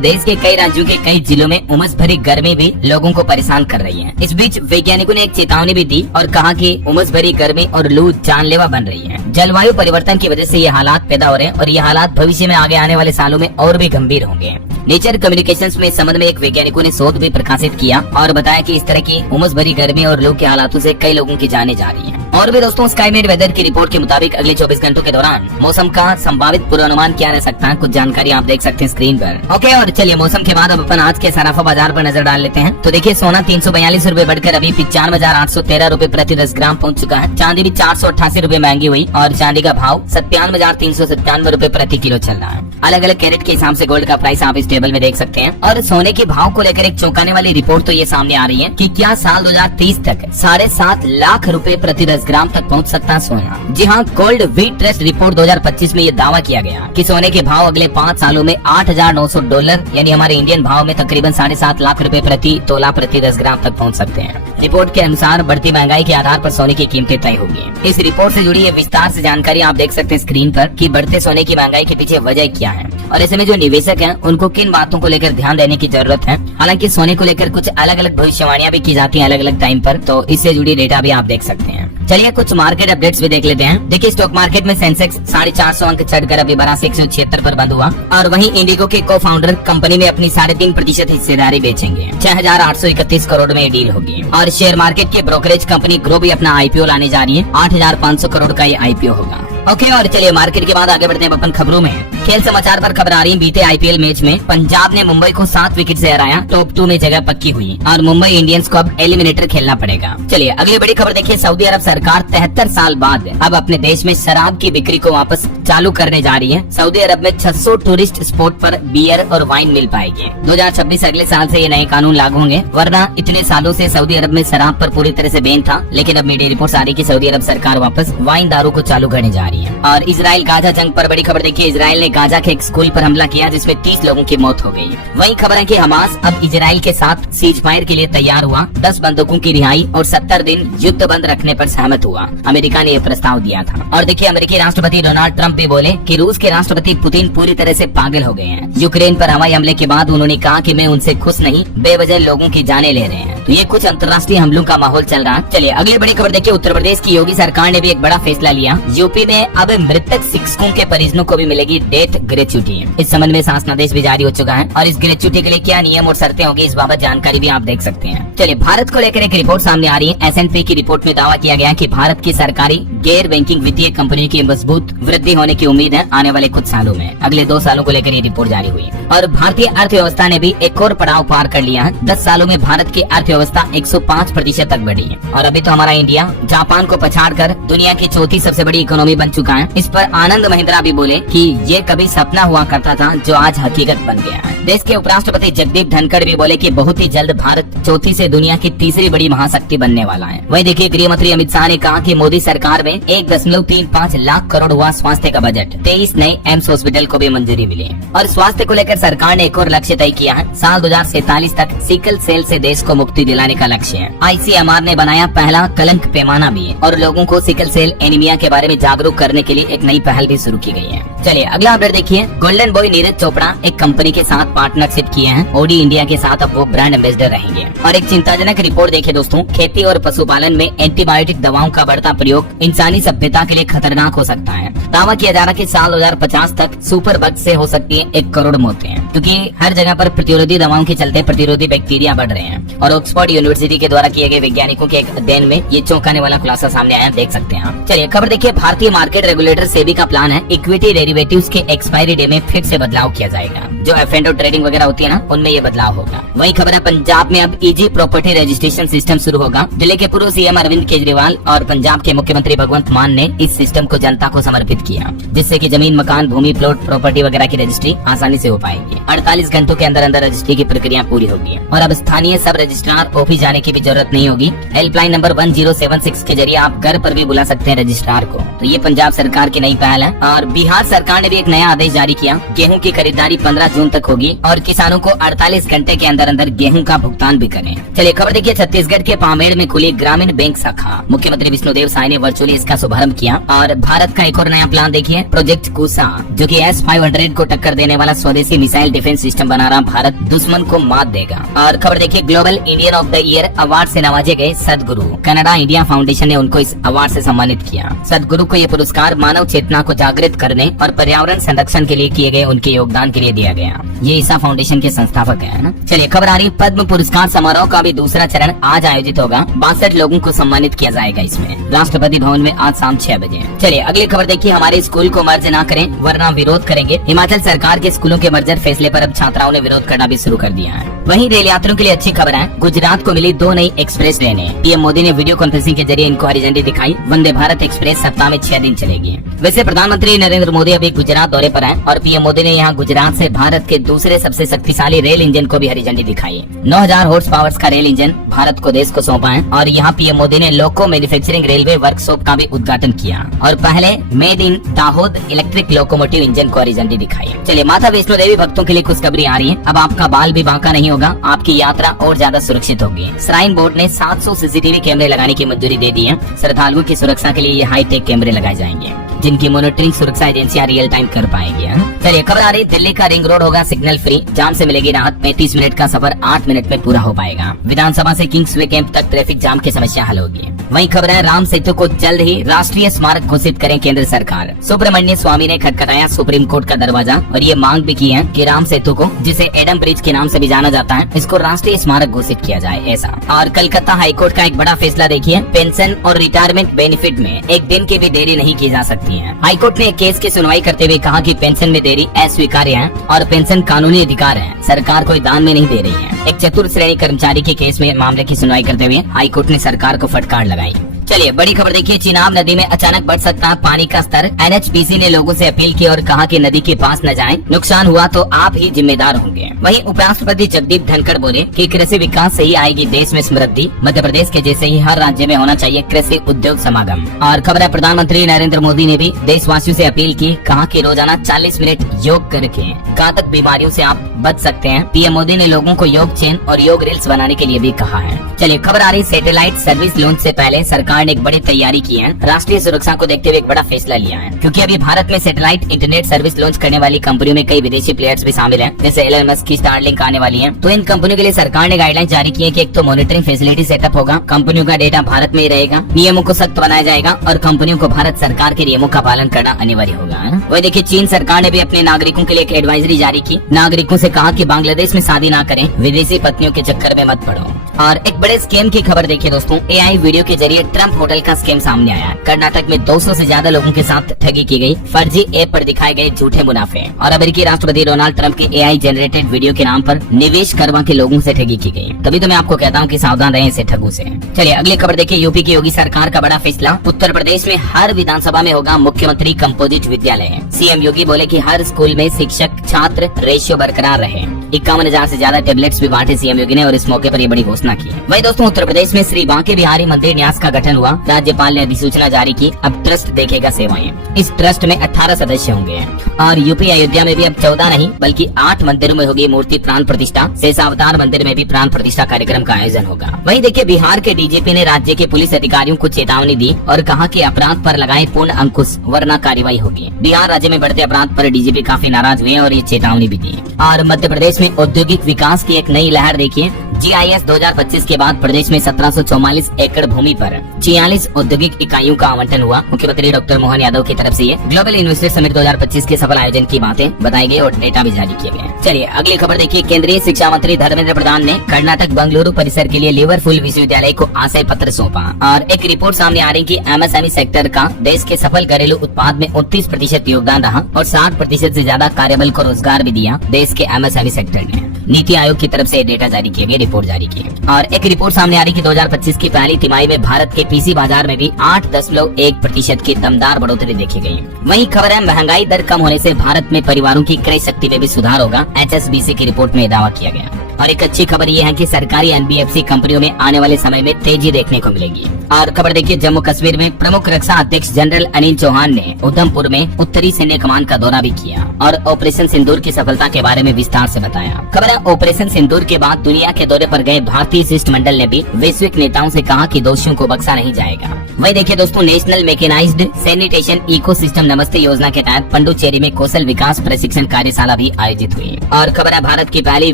देश के कई राज्यों के कई जिलों में उमस भरी गर्मी भी लोगों को परेशान कर रही है। इस बीच वैज्ञानिकों ने एक चेतावनी भी दी और कहा कि उमस भरी गर्मी और लू जानलेवा बन रही है। जलवायु परिवर्तन की वजह से ये हालात पैदा हो रहे हैं और ये हालात भविष्य में आगे आने वाले सालों में और भी गंभीर होंगे। नेचर कम्युनिकेशंस में इस संबंध में एक वैज्ञानिकों ने शोध भी प्रकाशित किया और बताया कि इस तरह की उमस भरी गर्मी और लू के हालातों से कई लोगों की जानें जा रही हैं। और भी दोस्तों, स्काईमेट वेदर की रिपोर्ट के मुताबिक अगले 24 घंटों के दौरान मौसम का संभावित पूर्वानुमान क्या रह सकता है, कुछ जानकारी आप देख सकते हैं स्क्रीन पर। ओके, और चलिए मौसम के बाद अब अपन आज के सराफा बाजार पर नजर डाल लेते हैं। तो देखिए, सोना 342 रूपए बढ़कर अभी 95,813 रूपए प्रति 10 ग्राम पहुंच चुका है। चांदी भी 488 रूपए महंगी हुई और चांदी का भाव 97,397 रूपए प्रति किलो चल रहा है। अलग अलग कैरेट के हिसाब से गोल्ड का प्राइस आप इस टेबल में देख सकते हैं। और सोने के भाव को लेकर एक चौंकाने वाली रिपोर्ट तो ये सामने आ रही है कि क्या साल 2030 तक 7.5 लाख रुपए प्रति 10 ग्राम तक पहुंच सकता है सोना। जी हाँ, गोल्ड व्हीट ट्रस्ट रिपोर्ट 2025 में ये दावा किया गया कि सोने के भाव अगले 5 सालों में $8,900 यानी हमारे इंडियन भाव में तकरीबन 7.5 लाख रुपए प्रति तोला प्रति 10 ग्राम तक पहुंच सकते हैं। रिपोर्ट के अनुसार बढ़ती महंगाई के आधार पर सोने की कीमतें तय होगी। इस रिपोर्ट से जुड़ी ये विस्तार से जानकारी आप देख सकते हैं स्क्रीन पर कि बढ़ते सोने की महंगाई के पीछे वजह क्या है और ऐसे में जो निवेशक हैं उनको किन बातों को लेकर ध्यान देने की जरूरत है। हालांकि सोने को लेकर कुछ अलग अलग भविष्यवाणियां भी की जाती हैं अलग अलग टाइम पर, तो इससे जुड़ी डेटा भी आप देख सकते हैं। चलिए कुछ मार्केट अपडेट्स भी देख लेते हैं। देखिए, स्टॉक मार्केट में सेंसेक्स 450 अंक चढ़कर अभी 82,176 पर बंद हुआ और वहीं इंडिगो के को फाउंडर कंपनी में अपनी 3.5% हिस्सेदारी बेचेंगे। 6,831 करोड़ में डील होगी। और शेयर मार्केट की ब्रोकरेज कंपनी ग्रो भी अपना आईपीओ लाने जा रही है। 8,500 करोड़ का ये आईपीओ होगा। ओके, और चलिए मार्केट के बाद आगे बढ़ते हैं अपन खबरों में। खेल समाचार पर खबर आ रही है। बीते आईपीएल मैच में पंजाब ने मुंबई को 7 विकेट से हराया, टॉप 2 में जगह पक्की हुई और मुंबई इंडियंस को अब एलिमिनेटर खेलना पड़ेगा। चलिए अगली बड़ी खबर देखिए। सऊदी अरब सरकार 73 साल बाद अब अपने देश में शराब की बिक्री को वापस चालू करने जा रही है। सऊदी अरब में 600 टूरिस्ट स्पॉट पर बियर और वाइन मिल पाएगी। 2026 अगले साल से ये नए कानून लागू होंगे, वरना इतने सालों से सऊदी अरब में शराब पर पूरी तरह से बैन था। लेकिन अब मीडिया रिपोर्ट आ रही है कि सऊदी अरब सरकार वापस वाइन दारू को चालू करने जा रही है। और इजराइल गाजा जंग पर बड़ी खबर देखिए। इजराइल ने गाजा के एक स्कूल पर हमला किया जिसमें 30 लोगों की मौत हो गई। वहीं खबर है कि हमास अब इजराइल के साथ सीज फायर के लिए तैयार हुआ। 10 बंदूकों की रिहाई और 70 दिन युद्ध बंद रखने पर सहमत हुआ। अमेरिका ने यह प्रस्ताव दिया था। और देखिए, अमेरिकी राष्ट्रपति डोनाल्ड ट्रंप भी बोले कि रूस के राष्ट्रपति पुतिन पूरी तरह से पागल हो गए हैं। यूक्रेन पर हवाई हमले के बाद उन्होंने कहा कि मैं उनसे खुश नहीं, बेवजह लोगों की जानें ले रहे हैं। तो ये कुछ अंतर्राष्ट्रीय हमलों का माहौल चल रहा है। चलिए अगली बड़ी खबर देखिए। उत्तर प्रदेश की योगी सरकार ने भी एक बड़ा फैसला लिया। यूपी में अब मृतक शिक्षकों के परिजनों को भी मिलेगी डेथ ग्रेच्युटी। इस संबंध में शासनादेश भी जारी हो चुका है और इस ग्रेच्युटी के लिए क्या नियम और शर्तें होंगी इस बाबत जानकारी भी आप देख सकते हैं। चलिए भारत को लेकर एक रिपोर्ट सामने आ रही है। S&P की रिपोर्ट में दावा किया गया कि भारत की सरकारी गैर बैंकिंग वित्तीय कंपनी की मजबूत वृद्धि होने की उम्मीद है आने वाले कुछ सालों में। अगले 2 सालों को लेकर ये रिपोर्ट जारी हुई और भारतीय अर्थव्यवस्था ने भी एक और पड़ाव पार कर लिया है। 10 सालों में भारत की अर्थव्यवस्था 105% तक बढ़ी है और अभी तो हमारा इंडिया जापान को पछाड़कर दुनिया की चौथी सबसे बड़ी इकोनॉमी बन चुका है। इस पर आनंद महिंद्रा भी बोले कि ये कभी सपना हुआ करता था जो आज हकीकत बन गया है। देश के उपराष्ट्रपति जगदीप धनखड़ भी बोले कि बहुत ही जल्द भारत चौथी से दुनिया की तीसरी बड़ी महाशक्ति बनने वाला है। वहीं देखिए, गृह मंत्री अमित शाह ने कहा कि मोदी सरकार में 1.35 लाख करोड़ हुआ स्वास्थ्य का बजट। 23 नए एम्स हॉस्पिटल को भी मंजूरी मिली और स्वास्थ्य को लेकर सरकार ने एक और लक्ष्य तय किया है। साल 2047 तक सिकल सेल से देश को मुक्ति दिलाने का लक्ष्य है। ICMR ने बनाया पहला कलंक पैमाना भी और लोगों को सिकल सेल एनीमिया के बारे में जागरूक करने के लिए एक नई पहल भी शुरू की गई है। चलिए अगला अपडेट देखिए, गोल्डन बॉय नीरज चोपड़ा एक कंपनी के साथ पार्टनरशिप किए हैं। ओडी इंडिया के साथ अब वो ब्रांड एम्बेसडर रहेंगे। और एक चिंताजनक रिपोर्ट देखिए दोस्तों, खेती और पशुपालन में एंटीबायोटिक दवाओं का बढ़ता प्रयोग इंसानी सभ्यता के लिए खतरनाक हो सकता है। दावा किया जा रहा है कि साल 2050 तक सुपर बग से हो सकती है 1 करोड़ मौतें, क्योंकि हर जगह पर प्रतिरोधी दवाओं के चलते प्रतिरोधी बैक्टीरिया बढ़ रहे हैं। और ऑक्सफोर्ड यूनिवर्सिटी के द्वारा किए गए वैज्ञानिकों के एक अध्ययन में ये चौंकाने वाला खुलासा सामने आया, देख सकते हैं आप। चलिए खबर देखिए, भारतीय मार्केट रेगुलेटर सेबी का प्लान है इक्विटी डेरिवेटिव्स के एक्सपायरी डे में फिर से बदलाव किया जाएगा। जो F&O ट्रेडिंग वगैरह होती है ना, उनमें ये बदलाव होगा। वही खबर है, पंजाब में अब इजी प्रॉपर्टी रजिस्ट्रेशन सिस्टम शुरू होगा। दिल्ली के पूर्व सीएम अरविंद केजरीवाल और पंजाब के मुख्यमंत्री भगवंत मान ने इस सिस्टम को जनता को समर्पित किया, जिससे कि जमीन, मकान, भूमि, प्लॉट, प्रॉपर्टी वगैरह की रजिस्ट्री आसानी से हो पाएगी। 48 घंटों के अंदर अंदर रजिस्ट्री की प्रक्रिया पूरी होगी और अब स्थानीय सब रजिस्ट्रार ऑफिस जाने की भी जरूरत नहीं होगी। हेल्पलाइन नंबर 1076 के जरिए आप घर पर भी बुला सकते हैं रजिस्ट्रार को। तो ये पंजाब सरकार की नई पहल है। और बिहार सरकार ने भी एक नया आदेश जारी किया, गेहूं की खरीदारी 15 जून तक होगी और किसानों को 48 घंटे के अंदर अंदर गेहूं का भुगतान भी करें। चलिए खबर देखिए, छत्तीसगढ़ के पामेड़ में खुली ग्रामीण बैंक शाखा। मुख्यमंत्री विष्णुदेव साय ने वर्चुअली इसका शुभारंभ किया। और भारत का एक और नया प्लान देखिए, प्रोजेक्ट कुसा, जो कि S-500 को टक्कर देने वाला स्वदेशी मिसाइल डिफेंस सिस्टम बना रहा भारत दुश्मन को मात देगा। और खबर देखिए, global Indian of the year award से नवाजे गए सदगुरु। कनाडा इंडिया फाउंडेशन ने उनको इस अवार्ड से सम्मानित किया। सदगुरु को यह पुरस्कार मानव चेतना को जागृत करने और पर्यावरण संरक्षण के लिए किए गए उनके योगदान के लिए दिया गया। ये ईसा फाउंडेशन के संस्थापक है ना। चलिए खबर आ रही, पद्म पुरस्कार समारोह का भी दूसरा चरण आज आयोजित होगा। 62 लोगों को सम्मानित किया जाएगा इसमें, राष्ट्रपति भवन में आज शाम 6 बजे। चलिए अगली खबर देखिए, हमारे स्कूल को मर्ज ना करें वरना विरोध करेंगे। हिमाचल सरकार के स्कूलों के मर्जर फैसले पर अब छात्राओं ने विरोध करना भी शुरू कर दिया है। वहीं रेल यात्रियों के लिए अच्छी खबर है, गुजरात को मिली 2 नई एक्सप्रेस ट्रेनें। पीएम मोदी ने वीडियो कॉन्फ्रेंसिंग के जरिए इनको हरी झंडी दिखाई। वंदे भारत एक्सप्रेस सप्ताह में 6 दिन चलेगी। वैसे प्रधानमंत्री नरेंद्र मोदी अभी गुजरात दौरे पर हैं और पीएम मोदी ने यहाँ गुजरात से भारत के दूसरे सबसे शक्तिशाली रेल इंजन को भी हरी झंडी दिखाई। 9000 हॉर्स पावर्स का रेल इंजन भारत को देश को सौंपा है। और यहाँ पीएम मोदी ने लोको मैन्युफैक्चरिंग रेलवे वर्कशॉप का भी उद्घाटन किया और पहले made in Dahod electric locomotive engine को हरी झंडी दिखाई। चलिए, माता वैष्णो देवी भक्तों के लिए खुशखबरी आ रही है, अब आपका बाल भी बांका नहीं होगा, आपकी यात्रा और ज्यादा सुरक्षित होगी। श्राइन बोर्ड ने 700 CCTV कैमरे लगाने की मंजूरी दे दी है। श्रद्धालुओं की सुरक्षा के लिए ये हाईटेक कैमरे लगाए जाएंगे, जिनकी मॉनिटरिंग सुरक्षा एजेंसियां रियल टाइम कर पाएंगी। चलिए खबर आ रही, दिल्ली का रिंग रोड होगा सिग्नल फ्री, जाम से मिलेगी राहत। 35 मिनट का सफर 8 मिनट में पूरा हो पाएगा। विधानसभा से किंग्सवे कैंप तक ट्रैफिक जाम की समस्या हल होगी। वहीं खबर है, राम सेतु को जल्द ही राष्ट्रीय स्मारक घोषित करें केंद्र सरकार। सुब्रमण्य स्वामी ने खटखटाया सुप्रीम कोर्ट का दरवाजा और ये मांग भी की है कि राम सेतु को, जिसे एडम ब्रिज के नाम से भी जाना जाता है, इसको राष्ट्रीय स्मारक घोषित किया जाए ऐसा। और कलकत्ता हाईकोर्ट का एक बड़ा फैसला देखिए, पेंशन और रिटायरमेंट बेनिफिट में एक दिन की भी देरी नहीं की जा सकती है। हाईकोर्ट ने एक केस की सुनवाई करते हुए कहा कि पेंशन में देरी अस्वीकार्य है और पेंशन कानूनी अधिकार है, सरकार कोई दान में नहीं दे रही है। एक चतुर्थ श्रेणी कर्मचारी के केस में मामले की सुनवाई करते हुए हाईकोर्ट ने सरकार को फटकार लगाई। चलिए बड़ी खबर देखिए, चिनाब नदी में अचानक बढ़ सकता है पानी का स्तर। NHPC ने लोगों से अपील की और कहा कि नदी के पास न जाएं, नुकसान हुआ तो आप ही जिम्मेदार होंगे। वहीं उपराष्ट्रपति जगदीप धनखड़ बोले कि कृषि विकास से ही आएगी देश में समृद्धि। मध्य प्रदेश के जैसे ही हर राज्य में होना चाहिए कृषि उद्योग समागम। और खबर है, प्रधानमंत्री नरेंद्र मोदी ने भी देशवासियों से अपील की, कहा कि रोजाना 40 मिनट योग करके घातक बीमारियों से आप बच सकते हैं। पीएम मोदी ने लोगों को योग चेन और योग रील्स बनाने के लिए भी कहा है। चलिए खबर आ रही, सैटेलाइट सर्विस लॉन्च से पहले सरकार ने एक बड़ी तैयारी की है। राष्ट्रीय सुरक्षा को देखते हुए एक बड़ा फैसला लिया है, क्योंकि अभी भारत में सैटेलाइट इंटरनेट सर्विस लॉन्च करने वाली कंपनियों में कई विदेशी प्लेयर्स भी शामिल हैं, जैसे एलन मस्क की स्टारलिंक आने वाली है। तो इन कंपनियों के लिए सरकार ने गाइडलाइन जारी की है कि एक तो मॉनिटरिंग फैसिलिटी सेटअप होगा, कंपनियों का डेटा भारत में ही रहेगा, नियमों को सख्त बनाया जाएगा और कंपनियों को भारत सरकार के नियमों का पालन करना अनिवार्य होगा। वही देखिए, चीन सरकार ने भी अपने नागरिकों के लिए एक एडवाइजरी जारी की। नागरिकों से कहा कि बांग्लादेश में शादी ना करें, विदेशी पत्नियों के चक्कर में मत पड़ो। और एक बड़े स्कैम की खबर देखिए दोस्तों, AI वीडियो के जरिए ट्रम्प होटल का स्कैम सामने आया। कर्नाटक में 200 से ज्यादा लोगों के साथ ठगी की गई, फर्जी ऐप पर दिखाए गए झूठे मुनाफे। और अमेरिकी राष्ट्रपति डोनाल्ड ट्रंप के AI जनरेटेड वीडियो के नाम पर निवेश करवा के लोगों से ठगी की गई। तभी तो मैं आपको कहता हूँ कि सावधान रहें ऐसे ठगों से। चलिए अगली खबर देखिए, यूपी की योगी सरकार का बड़ा फैसला। उत्तर प्रदेश में हर विधानसभा में होगा मुख्यमंत्री कंपोजिट विद्यालय। CM योगी बोले कि हर स्कूल में शिक्षक छात्र रेशियो बरकरार रहे। 51,000 से ज्यादा टेबलेट्स भी बांटे सीएम योगी ने और इस मौके पर ये बड़ी घोषणा की। वही दोस्तों उत्तर प्रदेश में श्री बांके बिहारी मंदिर न्यास का गठन हुआ। राज्यपाल ने अधिसूचना जारी की, अब ट्रस्ट देखेगा सेवाएं। इस ट्रस्ट में 18 सदस्य होंगे और यूपी अयोध्या में भी अब 14 नहीं बल्कि 8 मंदिरों में होगी मूर्ति प्राण प्रतिष्ठा। शेषावतार मंदिर में भी प्राण प्रतिष्ठा कार्यक्रम का आयोजन होगा। वहीं देखिए बिहार के डीजीपी ने राज्य के पुलिस अधिकारियों को चेतावनी दी और कहा कि अपराध पर लगाएं पूर्ण अंकुश वरना कार्रवाई होगी। बिहार राज्य में बढ़ते अपराध पर डीजीपी काफी नाराज हुए और ये चेतावनी भी दी। और मध्य प्रदेश में औद्योगिक विकास की एक नई लहर देखिए। GIS 2025 के बाद प्रदेश में 1744 एकड़ भूमि पर 46 औद्योगिक इकाइयों का आवंटन हुआ। मुख्यमंत्री डॉक्टर मोहन यादव की तरफ से ये ग्लोबल इन्वेस्टर समिट 2025 के सफल आयोजन की बातें बताई गई और डेटा भी जारी किए गए। चलिए अगली खबर देखिए। केंद्रीय शिक्षा मंत्री धर्मेंद्र प्रधान ने कर्नाटक बंगलुरु परिसर के लिए लिवरपूल विश्वविद्यालय को आशय पत्र सौंपा और एक रिपोर्ट सामने आ रही कि MSME सेक्टर का देश के सफल घरेलू उत्पाद में 29% योगदान रहा और 60% से ज्यादा कार्यबल को रोजगार भी दिया देश के MSME सेक्टर ने। नीति आयोग की तरफ से डेटा जारी किए गए, रिपोर्ट जारी की और एक रिपोर्ट सामने आ रही कि 2025 की पहली तिमाही में भारत के पीसी बाजार में भी 8.1% की दमदार बढ़ोतरी देखी गई। वहीं खबर है महंगाई दर कम होने से भारत में परिवारों की क्रय शक्ति में भी सुधार होगा। HSBC की रिपोर्ट में दावा किया गया। और एक अच्छी खबर ये है कि सरकारी NBFC कंपनियों में आने वाले समय में तेजी देखने को मिलेगी। और खबर देखिए जम्मू कश्मीर में प्रमुख रक्षा अध्यक्ष जनरल अनिल चौहान ने उधमपुर में उत्तरी सैन्य कमान का दौरा भी किया और ऑपरेशन सिंदूर की सफलता के बारे में विस्तार से बताया। खबर है ऑपरेशन सिंदूर के बाद दुनिया के दौरे पर गए भारतीय शिष्टमंडल ने भी वैश्विक नेताओं से कहा कि दोषियों को बख्शा नहीं जाएगा। वही देखिए दोस्तों नेशनल मैकेनाइज्ड सैनिटेशन इकोसिस्टम नमस्ते योजना के तहत पंडुचेरी में कौशल विकास प्रशिक्षण कार्यशाला भी आयोजित हुई। और खबर है भारत की पहली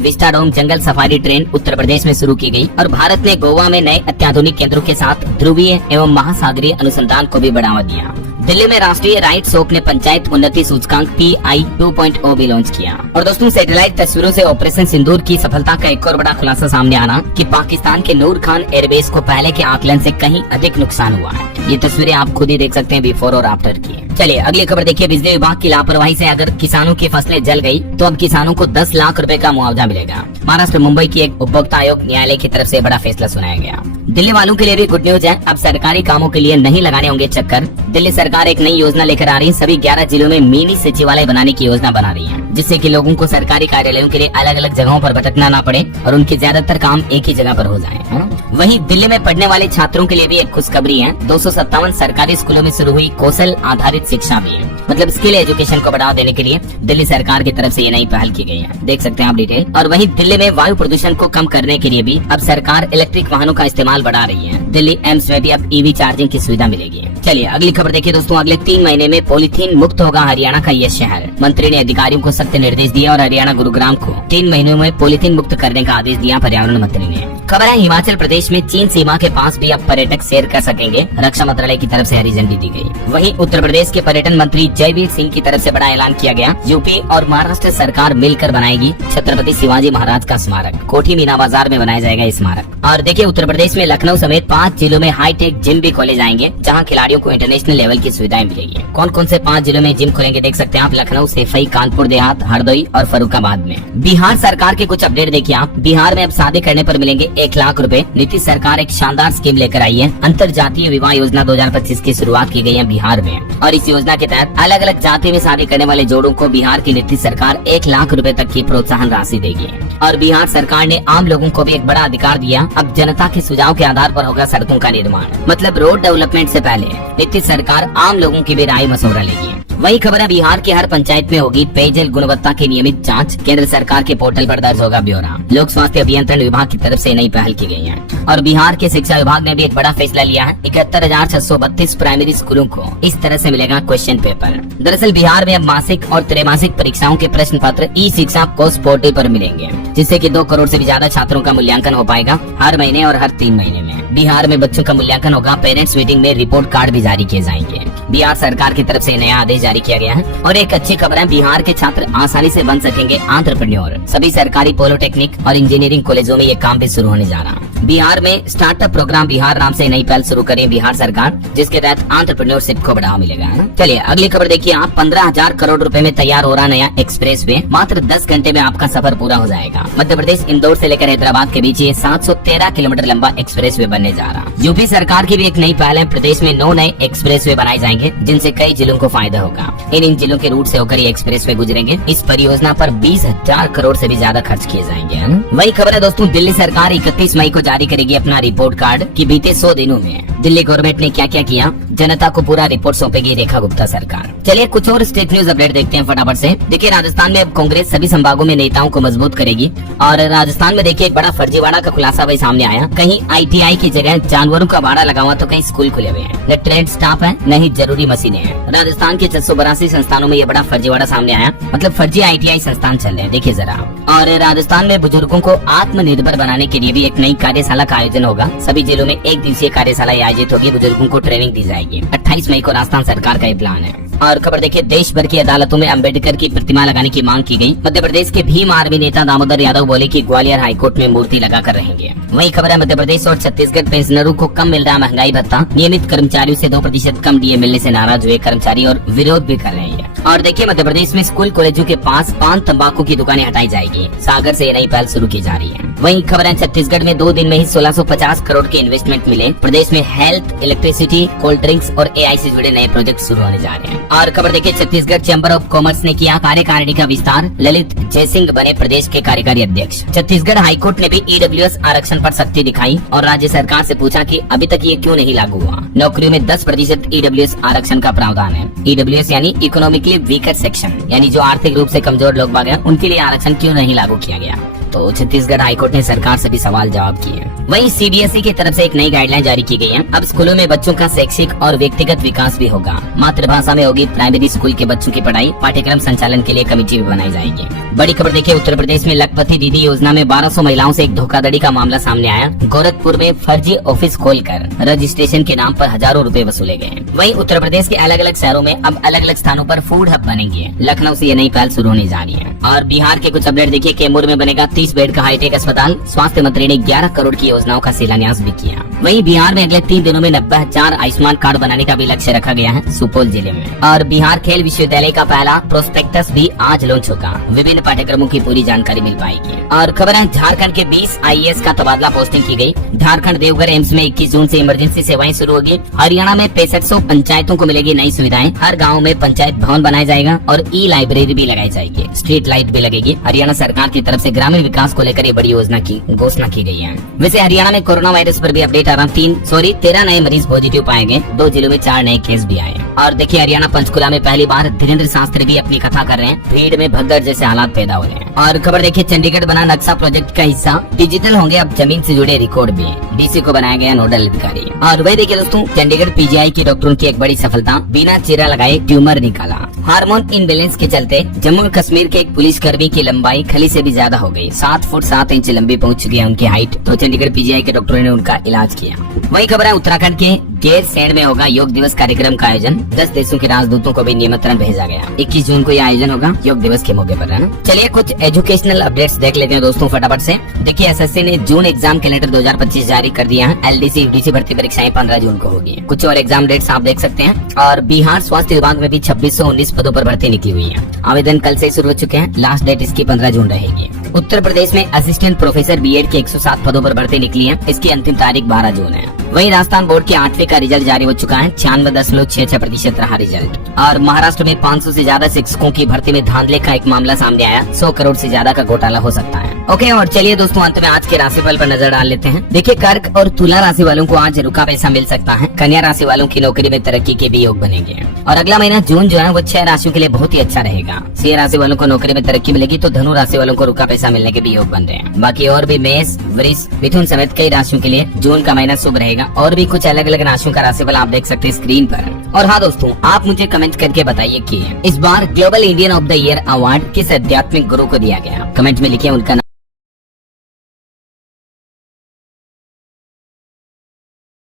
विस्टाडोम जंगल सफारी ट्रेन उत्तर प्रदेश में शुरू की गई और भारत ने गोवा में नए अत्याधुनिक केंद्रों के साथ ध्रुवीय एवं महासागरीय अनुसंधान को भी बढ़ावा दिया। दिल्ली में राष्ट्रीय राइट्स होप ने पंचायत उन्नति सूचकांक PI 2.0 भी लॉन्च किया। और दोस्तों सैटेलाइट तस्वीरों से ऑपरेशन सिंदूर की सफलता का एक और बड़ा खुलासा सामने आना कि पाकिस्तान के नूर खान एयरबेस को पहले के आकलन से कहीं अधिक नुकसान हुआ है। ये तस्वीरें आप खुद ही देख सकते हैं बिफोर और आफ्टर की। चलिए अगली खबर देखिए। बिजली विभाग की लापरवाही से अगर किसानों की फसलें जल गई तो अब किसानों को 10 लाख रुपए का मुआवजा मिलेगा। महाराष्ट्र मुंबई की एक उपभोक्ता आयोग न्यायालय की तरफ से बड़ा फैसला सुनाया गया। दिल्ली वालों के लिए भी गुड न्यूज है, अब सरकारी कामों के लिए नहीं लगाने होंगे चक्कर। दिल्ली सरकार एक नई योजना लेकर आ रही है। सभी 11 जिलों में मिनी सचिवालय बनाने की योजना बना रही है जिससे कि लोगों को सरकारी कार्यालयों के लिए अलग अलग जगहों पर भटकना ना पड़े और उनके ज्यादातर काम एक ही जगह पर हो जाए। वहीं दिल्ली में पढ़ने वाले छात्रों के लिए भी एक खुशखबरी है। 257 सरकारी स्कूलों में शुरू हुई कौशल आधारित शिक्षा भी है, मतलब स्किल एजुकेशन को बढ़ावा देने के लिए दिल्ली सरकार की तरफ से ये नई पहल की गई है। देख सकते हैं आप डिटेल। और वहीं दिल्ली में वायु प्रदूषण को कम करने के लिए भी अब सरकार इलेक्ट्रिक वाहनों का इस्तेमाल बढ़ा रही है। दिल्ली एम्स में भी अब EV चार्जिंग की सुविधा मिलेगी। चलिए अगली खबर देखिए दोस्तों। अगले 3 महीने में पॉलीथीन मुक्त होगा हरियाणा का ये शहर। मंत्री ने अधिकारियों को सख्त निर्देश दिया और हरियाणा गुरुग्राम को 3 महीनों में पॉलीथीन मुक्त करने का आदेश दिया पर्यावरण मंत्री ने। खबर है हिमाचल प्रदेश में चीन सीमा के पास भी अब पर्यटक सैर कर सकेंगे। रक्षा मंत्रालय की तरफ से हरी झंडी दी गई। वहीं उत्तर प्रदेश के पर्यटन मंत्री जयवीर सिंह की तरफ से बड़ा ऐलान किया गया। यूपी और महाराष्ट्र सरकार मिलकर बनाएगी छत्रपति शिवाजी महाराज का स्मारक। कोठी मीना बाजार में बनाया जाएगा इस स्मारक। और देखिए उत्तर प्रदेश में लखनऊ समेत 5 जिलों में हाईटेक जिम भी खोले जाएंगे जहां खिलाड़ियों को इंटरनेशनल लेवल की सुविधाएं मिलेगी। कौन कौन से 5 जिलों में जिम खोलेंगे देख सकते हैं आप। लखनऊ, सैफई, कानपुर देहात, हरदोई और फर्रुखाबाद में। बिहार सरकार के कुछ अपडेट देखिए आप। बिहार में अब शादी करने पर मिलेंगे 1 लाख रुपए। नीतीश सरकार एक शानदार स्कीम लेकर आई है। अंतरजातीय विवाह योजना 2025 की शुरुआत की गई है बिहार में और इस योजना के तहत अलग अलग जाति में शादी करने वाले जोड़ों को बिहार की नीतीश सरकार 1 लाख रुपए तक की प्रोत्साहन राशि देगी। और बिहार सरकार ने आम लोगों को भी एक बड़ा अधिकार दिया। अब जनता के सुझाव के आधार पर होगा सड़कों का निर्माण, मतलब रोड डेवलपमेंट से पहले नीतीश सरकार आम लोगों की भी राय मशवरा लेगी। वही खबर है बिहार के हर पंचायत में होगी पेयजल गुणवत्ता की नियमित जांच। केंद्र सरकार के पोर्टल पर दर्ज होगा ब्यौरा। लोक स्वास्थ्य अभियंत्रण विभाग की तरफ से नई पहल की गई है। और बिहार के शिक्षा विभाग ने भी एक बड़ा फैसला लिया है। 71,632 प्राइमरी स्कूलों को इस तरह से मिलेगा क्वेश्चन पेपर। दरअसल बिहार में अब मासिक और त्रैमासिक परीक्षाओं के प्रश्न पत्र ई शिक्षा कोर्स पोर्टल पर मिलेंगे जिससे कि 2 करोड़ से भी ज्यादा छात्रों का मूल्यांकन हो पाएगा हर महीने और हर 3 महीने में। बिहार में बच्चों का मूल्यांकन होगा। पेरेंट्स मीटिंग में रिपोर्ट कार्ड भी जारी किए जाएंगे। बिहार सरकार की तरफ से नया आदेश जारी किया गया है। और एक अच्छी खबर है बिहार के छात्र आसानी से बन सकेंगे एंटरप्रेन्योर। सभी सरकारी पॉलिटेक्निक और इंजीनियरिंग कॉलेजों में ये काम भी शुरू होने जा रहा है। बिहार में स्टार्टअप प्रोग्राम बिहार नाम से नई पहल शुरू करें बिहार सरकार जिसके तहत एंटरप्रेन्योरशिप को बढ़ावा मिलेगा। चलिए अगली खबर देखिए आप। 15,000 करोड़ रुपए में तैयार हो रहा नया एक्सप्रेस वे। मात्र 10 घंटे में आपका सफर पूरा हो जाएगा। मध्य प्रदेश इंदौर से लेकर हैदराबाद के बीच ये 713 किलोमीटर लंबा एक्सप्रेस वे बनने जा रहा है। यूपी सरकार की भी एक नई पहल है। प्रदेश में 9 नए एक्सप्रेस वे बनाए जाएंगे जाएंगे, जिनसे कई जिलों को फायदा होगा। इन जिलों के रूट से होकर ये एक्सप्रेस वे गुजरेंगे। इस परियोजना पर 20,000 करोड़ से भी ज्यादा खर्च किए जाएंगे, है ना। वही खबर है दोस्तों, दिल्ली सरकार 31 मई को जारी करेगी अपना रिपोर्ट कार्ड कि बीते 100 दिनों में दिल्ली गवर्नमेंट ने क्या क्या किया, जनता को पूरा रिपोर्ट सौंपेगी रेखा गुप्ता सरकार। चलिए कुछ और स्टेट न्यूज अपडेट देखते हैं फटाफट से। देखिए राजस्थान में अब कांग्रेस सभी संभागों में नेताओं को मजबूत करेगी और राजस्थान में देखिए एक बड़ा फर्जीवाड़ा का खुलासा भाई सामने आया। कहीं ITI की जगह जानवरों का भाड़ा लगा हुआ तो कहीं स्कूल खुले हुए हैं, न ट्रेंड स्टाफ है न ही जरूरी मशीनें हैं। राजस्थान के 682 संस्थानों में ये बड़ा फर्जीवाड़ा सामने आया, मतलब फर्जी ITI संस्थान चल रहे हैं, देखिए जरा। और राजस्थान में बुजुर्गों को आत्मनिर्भर बनाने के लिए भी एक नई कार्यशाला का आयोजन होगा। सभी जिलों में 1 दिवसीय कार्यशाला आयोजित होगी, बुजुर्गों को ट्रेनिंग दी जाएगी। 28 मई को राजस्थान सरकार का ये प्लान है। और खबर देखिए, देश भर की अदालतों में अंबेडकर की प्रतिमा लगाने की मांग की गई। मध्य प्रदेश के भीम आर्मी नेता दामोदर यादव बोले कि ग्वालियर हाईकोर्ट में मूर्ति लगाकर रहेंगे। वही खबर है, मध्य प्रदेश और छत्तीसगढ़ पेंशनरों को कम मिल रहा महंगाई भत्ता, नियमित कर्मचारियों से 2% कम DA मिलने से नाराज हुए कर्मचारी और विरोध भी कर रहे हैं। और देखिए मध्य प्रदेश में स्कूल कॉलेजों के पास पान तंबाकू की दुकानें हटाई जाएगी। सागर से ये नई पहल शुरू की जा रही है। वहीं खबर है, छत्तीसगढ़ में 2 दिन में ही 1650 करोड़ के इन्वेस्टमेंट मिले। प्रदेश में हेल्थ, इलेक्ट्रिसिटी, कोल्ड ड्रिंक्स और AI से जुड़े नए प्रोजेक्ट शुरू होने जा रहे हैं। और खबर देखिए, छत्तीसगढ़ चैम्बर ऑफ कॉमर्स ने किया कार्यकारिणी का विस्तार, ललित जयसिंह बने प्रदेश के कार्यकारी अध्यक्ष। छत्तीसगढ़ हाईकोर्ट ने भी EWS आरक्षण पर सख्ती दिखाई और राज्य सरकार से पूछा कि अभी तक ये क्यों नहीं लागू हुआ। नौकरियों में 10% EWS आरक्षण का प्रावधान है। EWS यानी इकोनॉमिकली वीकर सेक्शन, यानी जो आर्थिक रूप से कमजोर लोग बाग हैं, उनके लिए आरक्षण क्यों नहीं लागू किया गया। तो छत्तीसगढ़ हाईकोर्ट ने सरकार से भी सवाल जवाब किए। वहीं CBSE की तरफ से एक नई गाइडलाइन जारी की गई है। अब स्कूलों में बच्चों का शैक्षिक और व्यक्तिगत विकास भी होगा। मातृभाषा में होगी प्राइमरी स्कूल के बच्चों की पढ़ाई। पाठ्यक्रम संचालन के लिए कमेटी भी बनाई जाएगी। बड़ी खबर देखिए, उत्तर प्रदेश में लखपति दीदी योजना में 1200 महिलाओं से एक धोखाधड़ी का मामला सामने आया। गोरखपुर में फर्जी ऑफिस खोलकर रजिस्ट्रेशन के नाम पर हजारों रुपए वसूले गए। वहीं उत्तर प्रदेश के अलग अलग शहरों में अब अलग अलग स्थानों पर फूड हब बनेंगे। लखनऊ से ये नई पहल शुरू होने जा रही है। और बिहार के कुछ अपडेट देखिए, कैमूर में बनेगा 30 बेड का हाईटेक अस्पताल। स्वास्थ्य मंत्री ने 11 करोड़ की योजनाओं का शिलान्यास भी किया। वहीं बिहार में अगले 3 दिनों में 90,000 आयुष्मान कार्ड बनाने का भी लक्ष्य रखा गया है सुपौल जिले में। और बिहार खेल विश्वविद्यालय का पहला प्रोस्पेक्टस भी आज लॉन्च होगा। विभिन्न पाठ्यक्रमों की पूरी जानकारी मिल पाएगी। और खबर है, झारखंड के 20 IAS का तबादला पोस्टिंग की गई। झारखंड देवघर एम्स में 21 जून से इमरजेंसी सेवाएं शुरू होगी। हरियाणा में 6500 पंचायतों को मिलेगी नई सुविधाएं। हर गाँव में पंचायत भवन बनाया जाएगा और E-लाइब्रेरी भी लगाई जाएगी। स्ट्रीट लाइट भी लगेगी। हरियाणा सरकार की तरफ से ग्रामीण विकास को लेकर ये बड़ी योजना की घोषणा की गई है। वैसे हरियाणा में कोरोना वायरस पर भी अपडेट आ रहा। 13 नए मरीज पॉजिटिव पाए गए। 2 जिलों में 4 नए केस भी आए। और देखिए हरियाणा पंचकुला में पहली बार धीरेन्द्र शास्त्री भी अपनी कथा कर रहे हैं। भीड़ में भगदड़ जैसे हालात पैदा हो रहे हैं। और खबर देखिए, चंडीगढ़ बना नक्शा प्रोजेक्ट का हिस्सा। डिजिटल होंगे अब जमीन से जुड़े रिकॉर्ड भी। DC को बनाया गया नोडल अधिकारी। और वही देखिए दोस्तों, चंडीगढ़ PGI के डॉक्टरों की एक बड़ी सफलता, बिना चीरा लगाए ट्यूमर निकाला। हार्मोन इनबैलेंस के चलते जम्मू कश्मीर के एक पुलिसकर्मी की लंबाई खली से भी ज्यादा हो गई। 7 फुट 7 इंच लंबी पहुंच चुकी है उनकी हाइट। तो चंडीगढ़ PGI के डॉक्टरों ने उनका इलाज किया। वही खबर है, उत्तराखंड के गैरसैंण में होगा योग दिवस कार्यक्रम का आयोजन। 10 देशों के राजदूतों को भी निमंत्रण भेजा गया। 21 जून को यह आयोजन होगा योग दिवस के मौके पर, है ना। चलिए कुछ एजुकेशनल अपडेट्स देख लेते हैं दोस्तों फटाफट से। देखिए SSC ने जून एग्जाम कैलेंडर 2025 जारी कर दिया है। LDC UDC भर्ती परीक्षाएं 15 जून को होगी। कुछ और एग्जाम डेट्स आप देख सकते हैं। और बिहार स्वास्थ्य विभाग में भी 2619 पदों पर भर्ती निकली हुई है। आवेदन कल से शुरू हो चुके हैं। लास्ट डेट इसकी 15 जून रहेगी। उत्तर प्रदेश में असिस्टेंट प्रोफेसर B.Ed के 107 पदों पर भर्ती निकली है। इसकी अंतिम तारीख 12 जून है। वहीं राजस्थान बोर्ड के 8वीं का रिजल्ट जारी हो चुका है। 96.66% रहा रिजल्ट। और महाराष्ट्र में 500 से ज्यादा शिक्षकों की भर्ती में धांधले का एक मामला सामने आया। 100 करोड़ से ज्यादा का घोटाला हो सकता है। ओके, और चलिए दोस्तों अंत में आज के राशिफल पर नजर डाल लेते हैं। देखिए कर्क और तुला राशि वालों को आज रुका पैसा मिल सकता है। कन्या राशि वालों की नौकरी में तरक्की के भी योग बनेंगे। और अगला महीना जून जो है वो 6 राशियों के लिए बहुत ही अच्छा रहेगा। सिंह राशि वालों को नौकरी में तरक्की मिलेगी तो धनु राशि वालों को रुका पैसा मिलने के भी योग बन रहे हैं। बाकी और भी मेष, वृष, मिथुन समेत कई राशियों के लिए जून का महीना शुभ रहेगा। और भी कुछ अलग अलग राशियों का राशिफल आप देख सकते हैं स्क्रीन पर। और हाँ दोस्तों, आप मुझे कमेंट करके बताइए कि इस बार global Indian of the year award किस आध्यात्मिक गुरु को दिया गया। कमेंट में लिखिए उनका